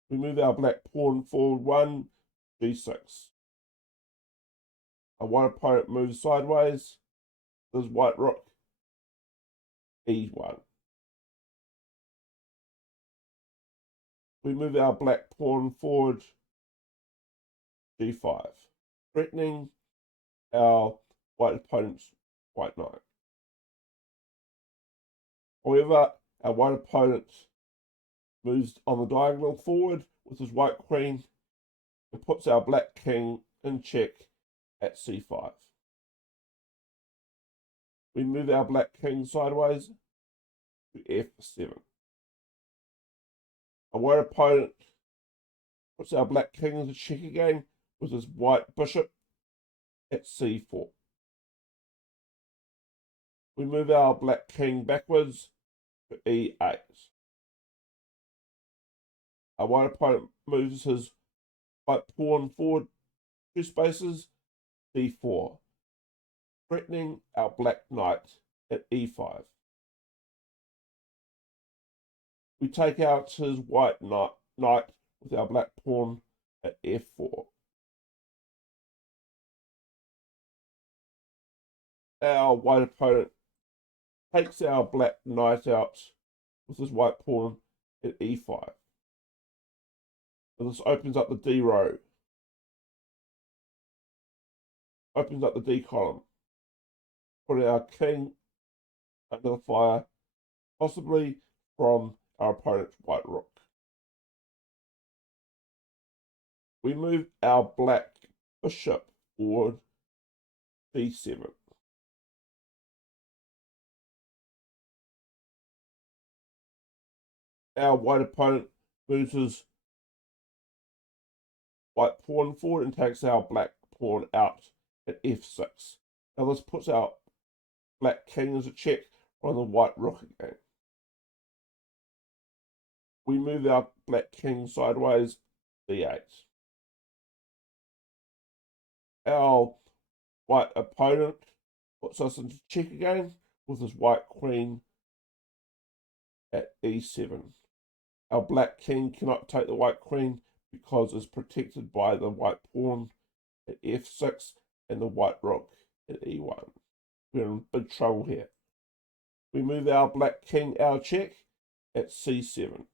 We move our black pawn forward 1, g6. Our white opponent moves sideways, his white rook, e1. We move our black pawn forward, g5, threatening our white opponent's white knight. However, our white opponent moves on the diagonal forward with his white queen and puts our black king in check at c5. We move our black king sideways to f7. Our white opponent puts our black king into check again with his white bishop at c4. We move our black king backwards to e8. Our white opponent moves his white pawn forward 2 spaces, d4, threatening our black knight at e5. We take out his white knight with our black pawn at f4. Our white opponent takes our black knight out with his white pawn at e5. And this opens up the D row. Opens up the D column. Put our king under the fire, possibly from our opponent's white rook. We move our black bishop forward D7. Our white opponent moves his white pawn forward and takes our black pawn out at F6. Now this puts our black king as a check on the white rook again. We move our black king sideways D8. Our white opponent puts us into check again with his white queen at E7. Our black king cannot take the white queen because it's protected by the white pawn at F6 and the white rook at E1. We're in big trouble here. We move our black king out of check at C7.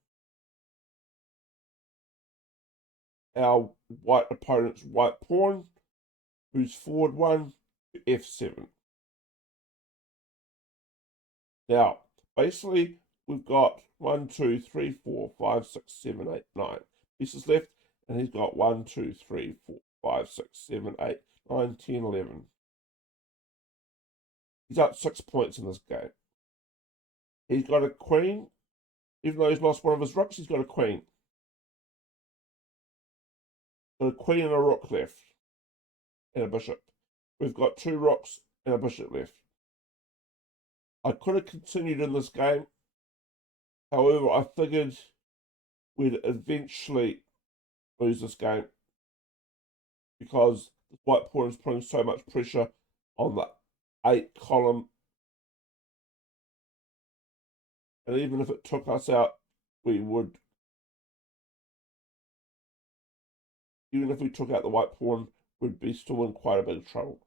Our white opponent's white pawn moves forward one to F7. Now, basically, we've got 1, 2, 3, 4, 5, 6, 7, 8, 9 pieces left, and he's got 1, 2, 3, 4, 5, 6, 7, 8, 9, 10, 11. He's up 6 points in this game. He's got a queen. Even though he's lost one of his rooks, he's got a queen. Got a queen and a rook left, and a bishop. We've got 2 rooks and a bishop left. I could have continued in this game. However, I figured we'd eventually lose this game because the white pawn is putting so much pressure on the 8 column. And even if it took us out, even if we took out the white pawn, we'd be still in quite a bit of trouble.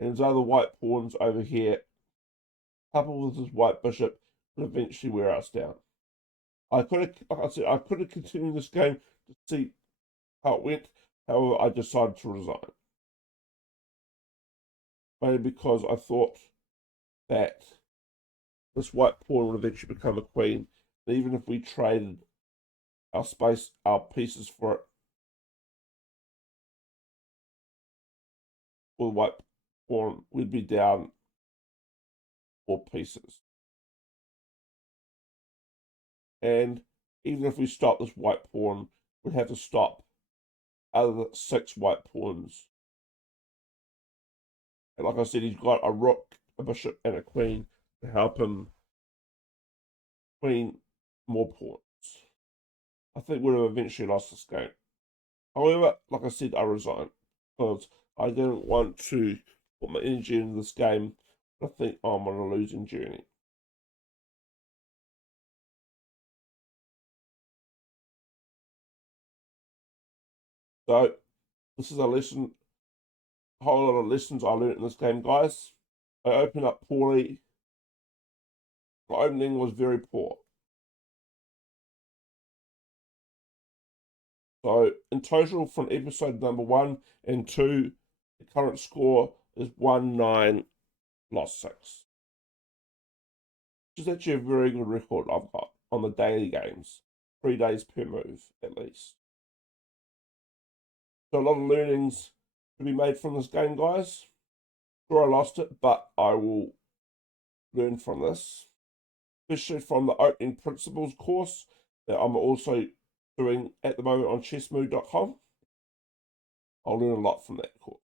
And his other white pawns over here, coupled with his white bishop, would eventually wear us down. I could have, like I said, I could have continued this game to see how it went. However, I decided to resign. Mainly because I thought that this white pawn would eventually become a queen. And even if we traded our pieces for it, with the white pawn, we'd be down 4 pieces. And even if we stop this white pawn, we'd have to stop other 6 white pawns. And like I said, he's got a rook, a bishop, and a queen to help him queen more pawns. I think we'd have eventually lost this game. However, like I said, I resigned because I didn't want to put my energy into this game. I think I'm on a losing journey. So, this is a whole lot of lessons I learned in this game, guys. I opened up poorly. My opening was very poor. So, in total, from episode number 1 and 2, the current score is 1-9, lost 6. Which is actually a very good record I've got on the daily games. 3 days per move, at least. So, a lot of learnings to be made from this game, guys. Sure, I lost it, but I will learn from this. Especially from the opening principles course that I'm also doing at the moment on chessmood.com. I'll learn a lot from that course.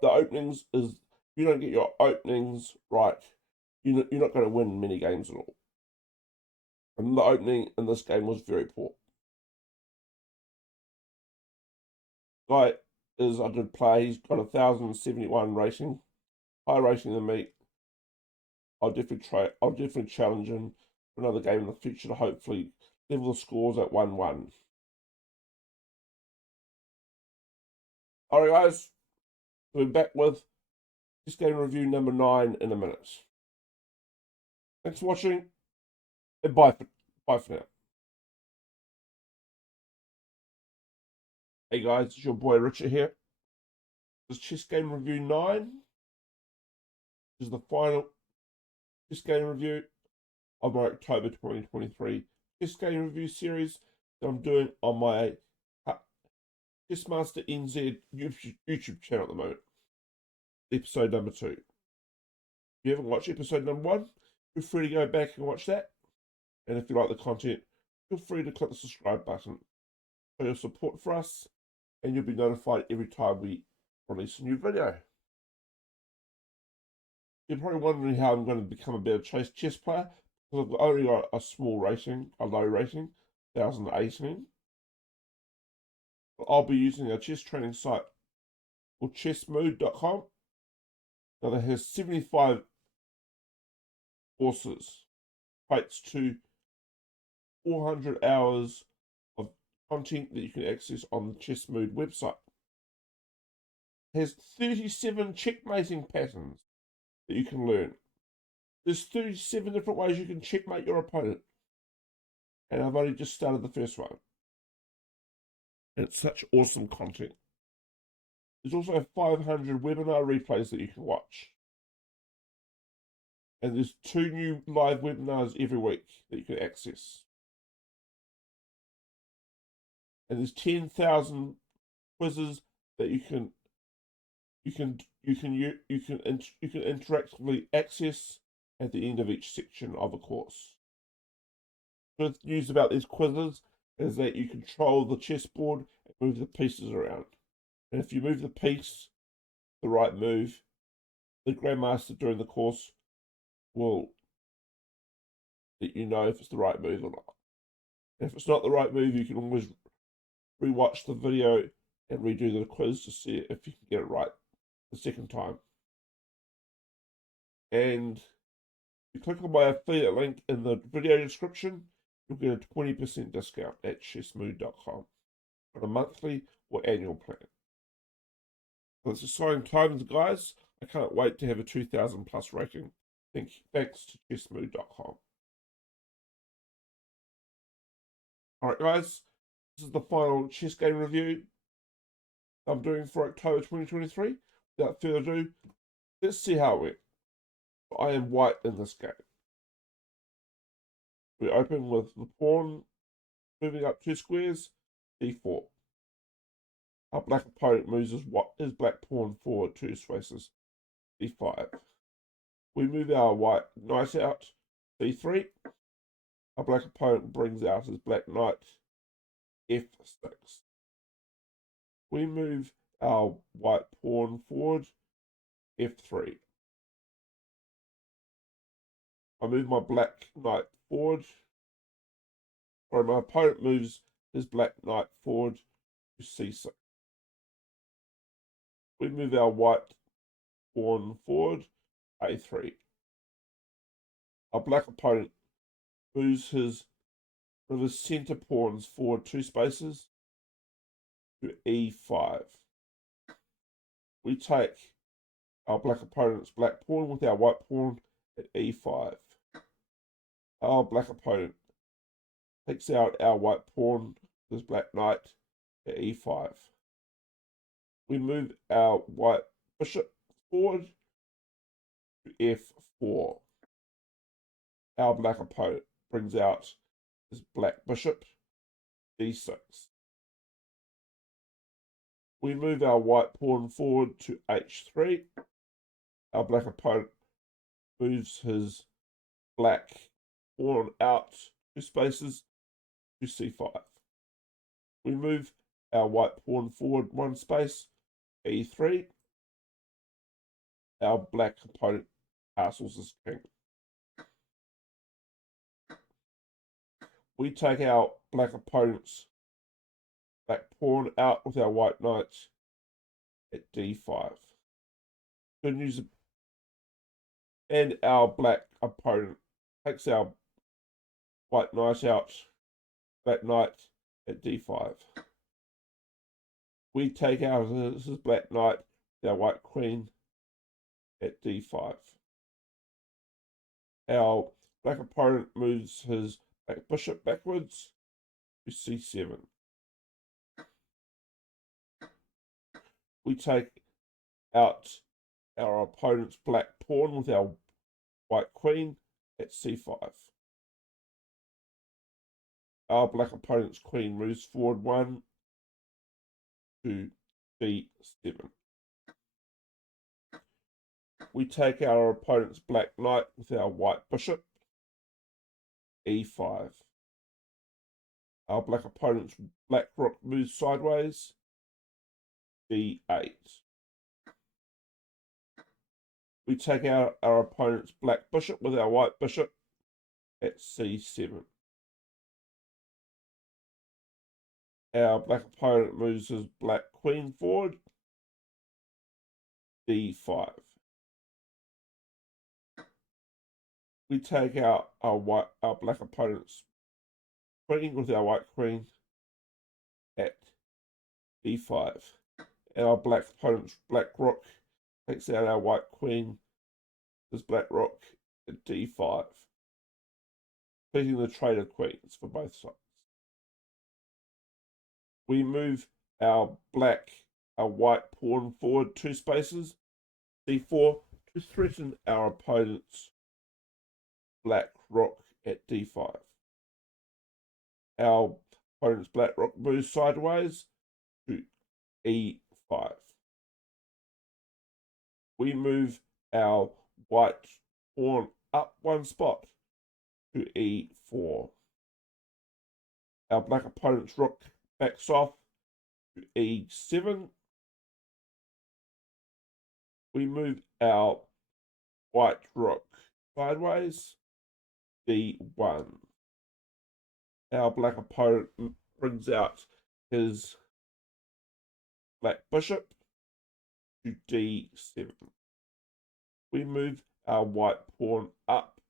The openings is, if you don't get your openings right, you're not going to win many games at all. And the opening in this game was very poor. Guy is a good player. He's got 1,071 rating, higher rating than me. I'll definitely challenge him for another game in the future to hopefully level the scores at 1-1. Alright guys, we'll be back with this game review number 9 in a minute. Thanks for watching, and bye for now. Hey guys, it's your boy Richard here. This is Chess Game Review 9. This is the final Chess Game Review of my October 2023 Chess Game Review series that I'm doing on my Chessmaster NZ YouTube channel at the moment. Episode number 2. If you haven't watched episode number 1, feel free to go back and watch that. And if you like the content, feel free to click the subscribe button. Show your support for us, and you'll be notified every time we release a new video. You're probably wondering how I'm going to become a better chess player, because I've only got a small rating, a low rating, 1018. I'll be using a chess training site called chessmood.com. Now that has 75 courses, equates to 400 hours of content that you can access on the Chessmood website. It has 37 checkmating patterns that you can learn. There's 37 different ways you can checkmate your opponent. And I've only just started the first one. And it's such awesome content. There's also 500 webinar replays that you can watch. And there's 2 new live webinars every week that you can access. And there's 10,000 quizzes that you can interactively access at the end of each section of a course. Good news about these quizzes is that you control the chessboard and move the pieces around. And if you move the piece, the right move, the grandmaster during the course will let you know if it's the right move or not. And if it's not the right move, you can always rewatch the video and redo the quiz to see if you can get it right the second time. And if you click on my affiliate link in the video description, you'll get a 20% discount at chessmood.com on a monthly or annual plan. So it's exciting times, guys. I can't wait to have a 2,000 plus rating. Thanks to chessmood.com. Alright, guys, this is the final chess game review I'm doing for October 2023. Without further ado, let's see how it went. I am white in this game. We open with the pawn moving up 2 squares, d4. Our black opponent moves his black pawn forward 2 spaces, d5. We move our white knight out, d3. Our black opponent brings out his black knight, f6. We move our white pawn forward, f3. I move my black knight forward. Sorry, my opponent moves his black knight forward to c6. We move our white pawn forward, a3. Our black opponent moves one of his centre pawns forward 2 spaces to e5. We take our black opponent's black pawn with our white pawn at e5. Our black opponent takes out our white pawn with his black knight at e5. We move our white bishop forward to f4. Our black opponent brings out his black bishop, d6. We move our white pawn forward to h3. Our black opponent moves his black pawn out 2 spaces to c5. We move our white pawn forward 1 space, e3. Our black opponent castles his king. We take our black opponent's black pawn out with our white knight at d5. Good news. And our black opponent takes our white knight out, black knight at d5. We take out his black knight with our white queen at d5. Our black opponent moves his black bishop backwards to c7. We take out our opponent's black pawn with our white queen at c5. Our black opponent's queen moves forward 1 to d7. We take our opponent's black knight with our white bishop, e5. Our black opponent's black rook moves sideways, d8. We take out our opponent's black bishop with our white bishop at c7. Our black opponent moves his black queen forward, d5. We take out our black opponent's queen with our white queen at d5. And our black opponent's black rook takes out our white queen, his black rook at d5, completing the trade of queens for both sides. We move our white pawn forward 2 spaces, d4, to threaten our opponent's black rook at d5. Our opponent's black rook moves sideways to e5. We move our white pawn up 1 spot to e4. Our black opponent's rook backs off to e7. We move our white rook sideways, d1. Our black opponent brings out his black bishop to d7. We move our white pawn up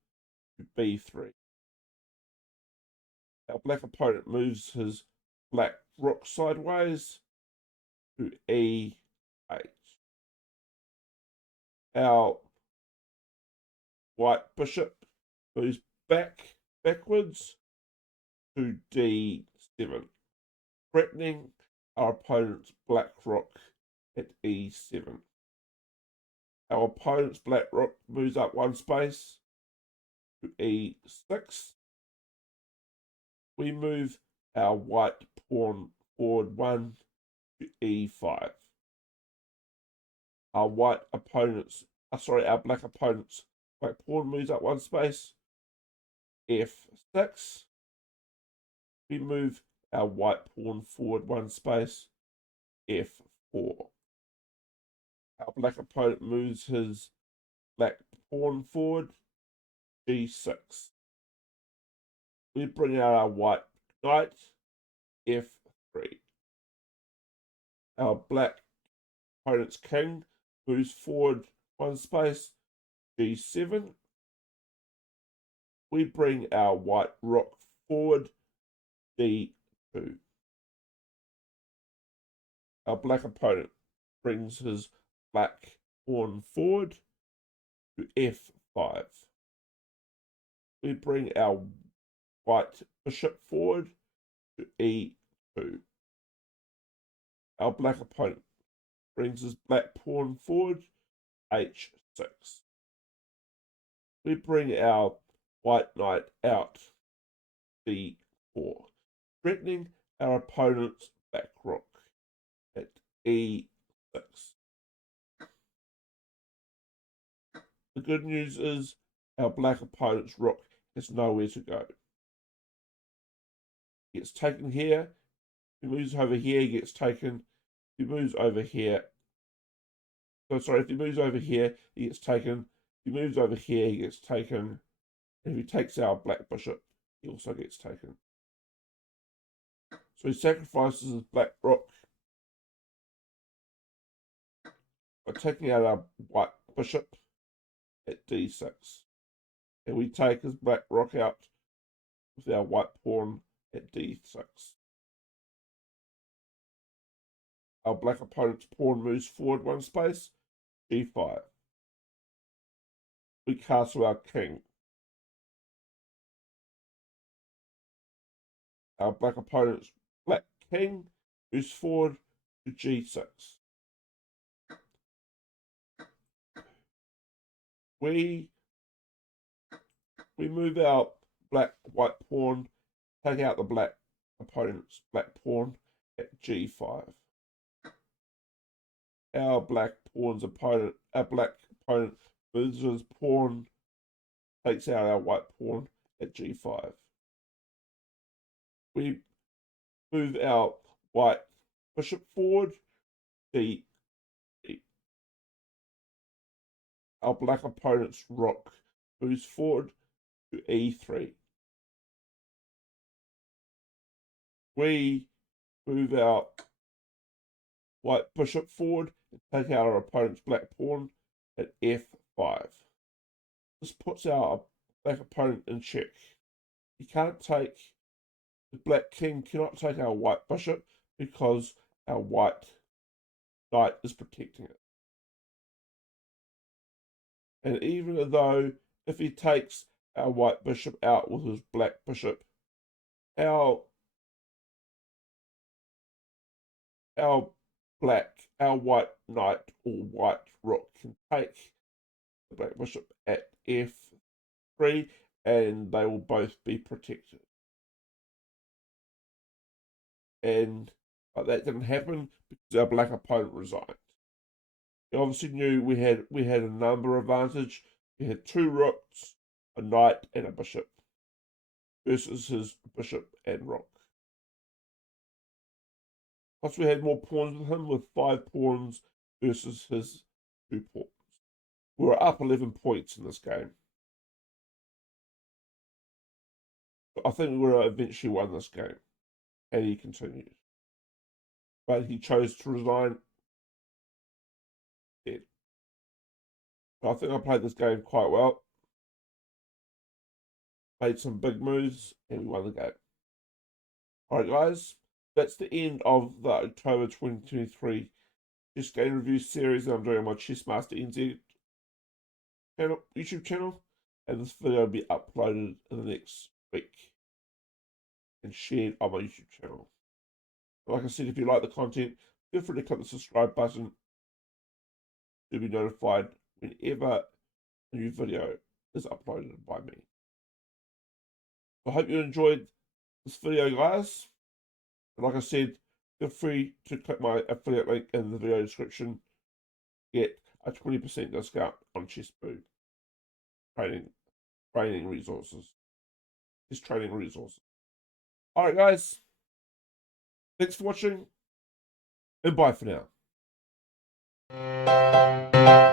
to b3. Our black opponent moves his black rook sideways to e8. Our white bishop moves backwards to d7, threatening our opponent's black rook at e7. Our opponent's black rook moves up 1 space to e6. We move our white pawn forward 1 to e5. Our black opponent's white pawn moves up 1 space, f6. We move our white pawn forward 1 space, f4. Our black opponent moves his black pawn forward, g6. We bring out our white knight, f3. Our black opponent's king moves forward 1 space, g7. We bring our white rook forward, d2. Our black opponent brings his black pawn forward to f5. We bring our white bishop forward to e2. Our black opponent brings his black pawn forward, h6. We bring our white knight out, d4, threatening our opponent's black rook at e6. The good news is our black opponent's rook has nowhere to go. He gets taken here. If he moves over here, he gets taken. If he moves over here, if he moves over here, he gets taken. If he moves over here, he gets taken. And if he takes our black bishop, he also gets taken. So he sacrifices his black rook by taking out our white bishop at d6. And we take his black rook out with our white pawn at d6. Our black opponent's pawn moves forward 1 space, g5. We castle our king. Our black opponent's black king moves forward to g6. We move our black-white pawn, take out the black opponent's black pawn at g5. Our black opponent moves his pawn, takes out our white pawn at g5. We move our white bishop forward, our black opponent's rook moves forward to e3. We move our white bishop forward and take out our opponent's black pawn at f5. This puts our black opponent in check. He can't take, the black king cannot take our white bishop because our white knight is protecting it. And even though if he takes our white bishop out with his black bishop, our white knight or white rook can take the black bishop at f3 and they will both be protected. But that didn't happen because our black opponent resigned. He obviously knew we had a number advantage. We had 2 rooks, a knight, and a bishop versus his bishop and rook. Plus, we had more pawns with him, with 5 pawns versus his 2 pawns. We were up 11 points in this game. But I think we would have eventually won this game, and he continued. But he chose to resign. Dead. But I think I played this game quite well. Made some big moves, and we won the game. Alright, guys. That's the end of the October 2023 chess game review series that I'm doing on my ChessMaster.nz YouTube channel. And this video will be uploaded in the next week and shared on my YouTube channel. Like I said, if you like the content, feel free to click the subscribe button to be notified whenever a new video is uploaded by me. I hope you enjoyed this video, guys. And like I said, feel free to click my affiliate link in the video description. Get a 20% discount on Chessboot training resources. Just training resources. Alright, guys. Thanks for watching, and bye for now.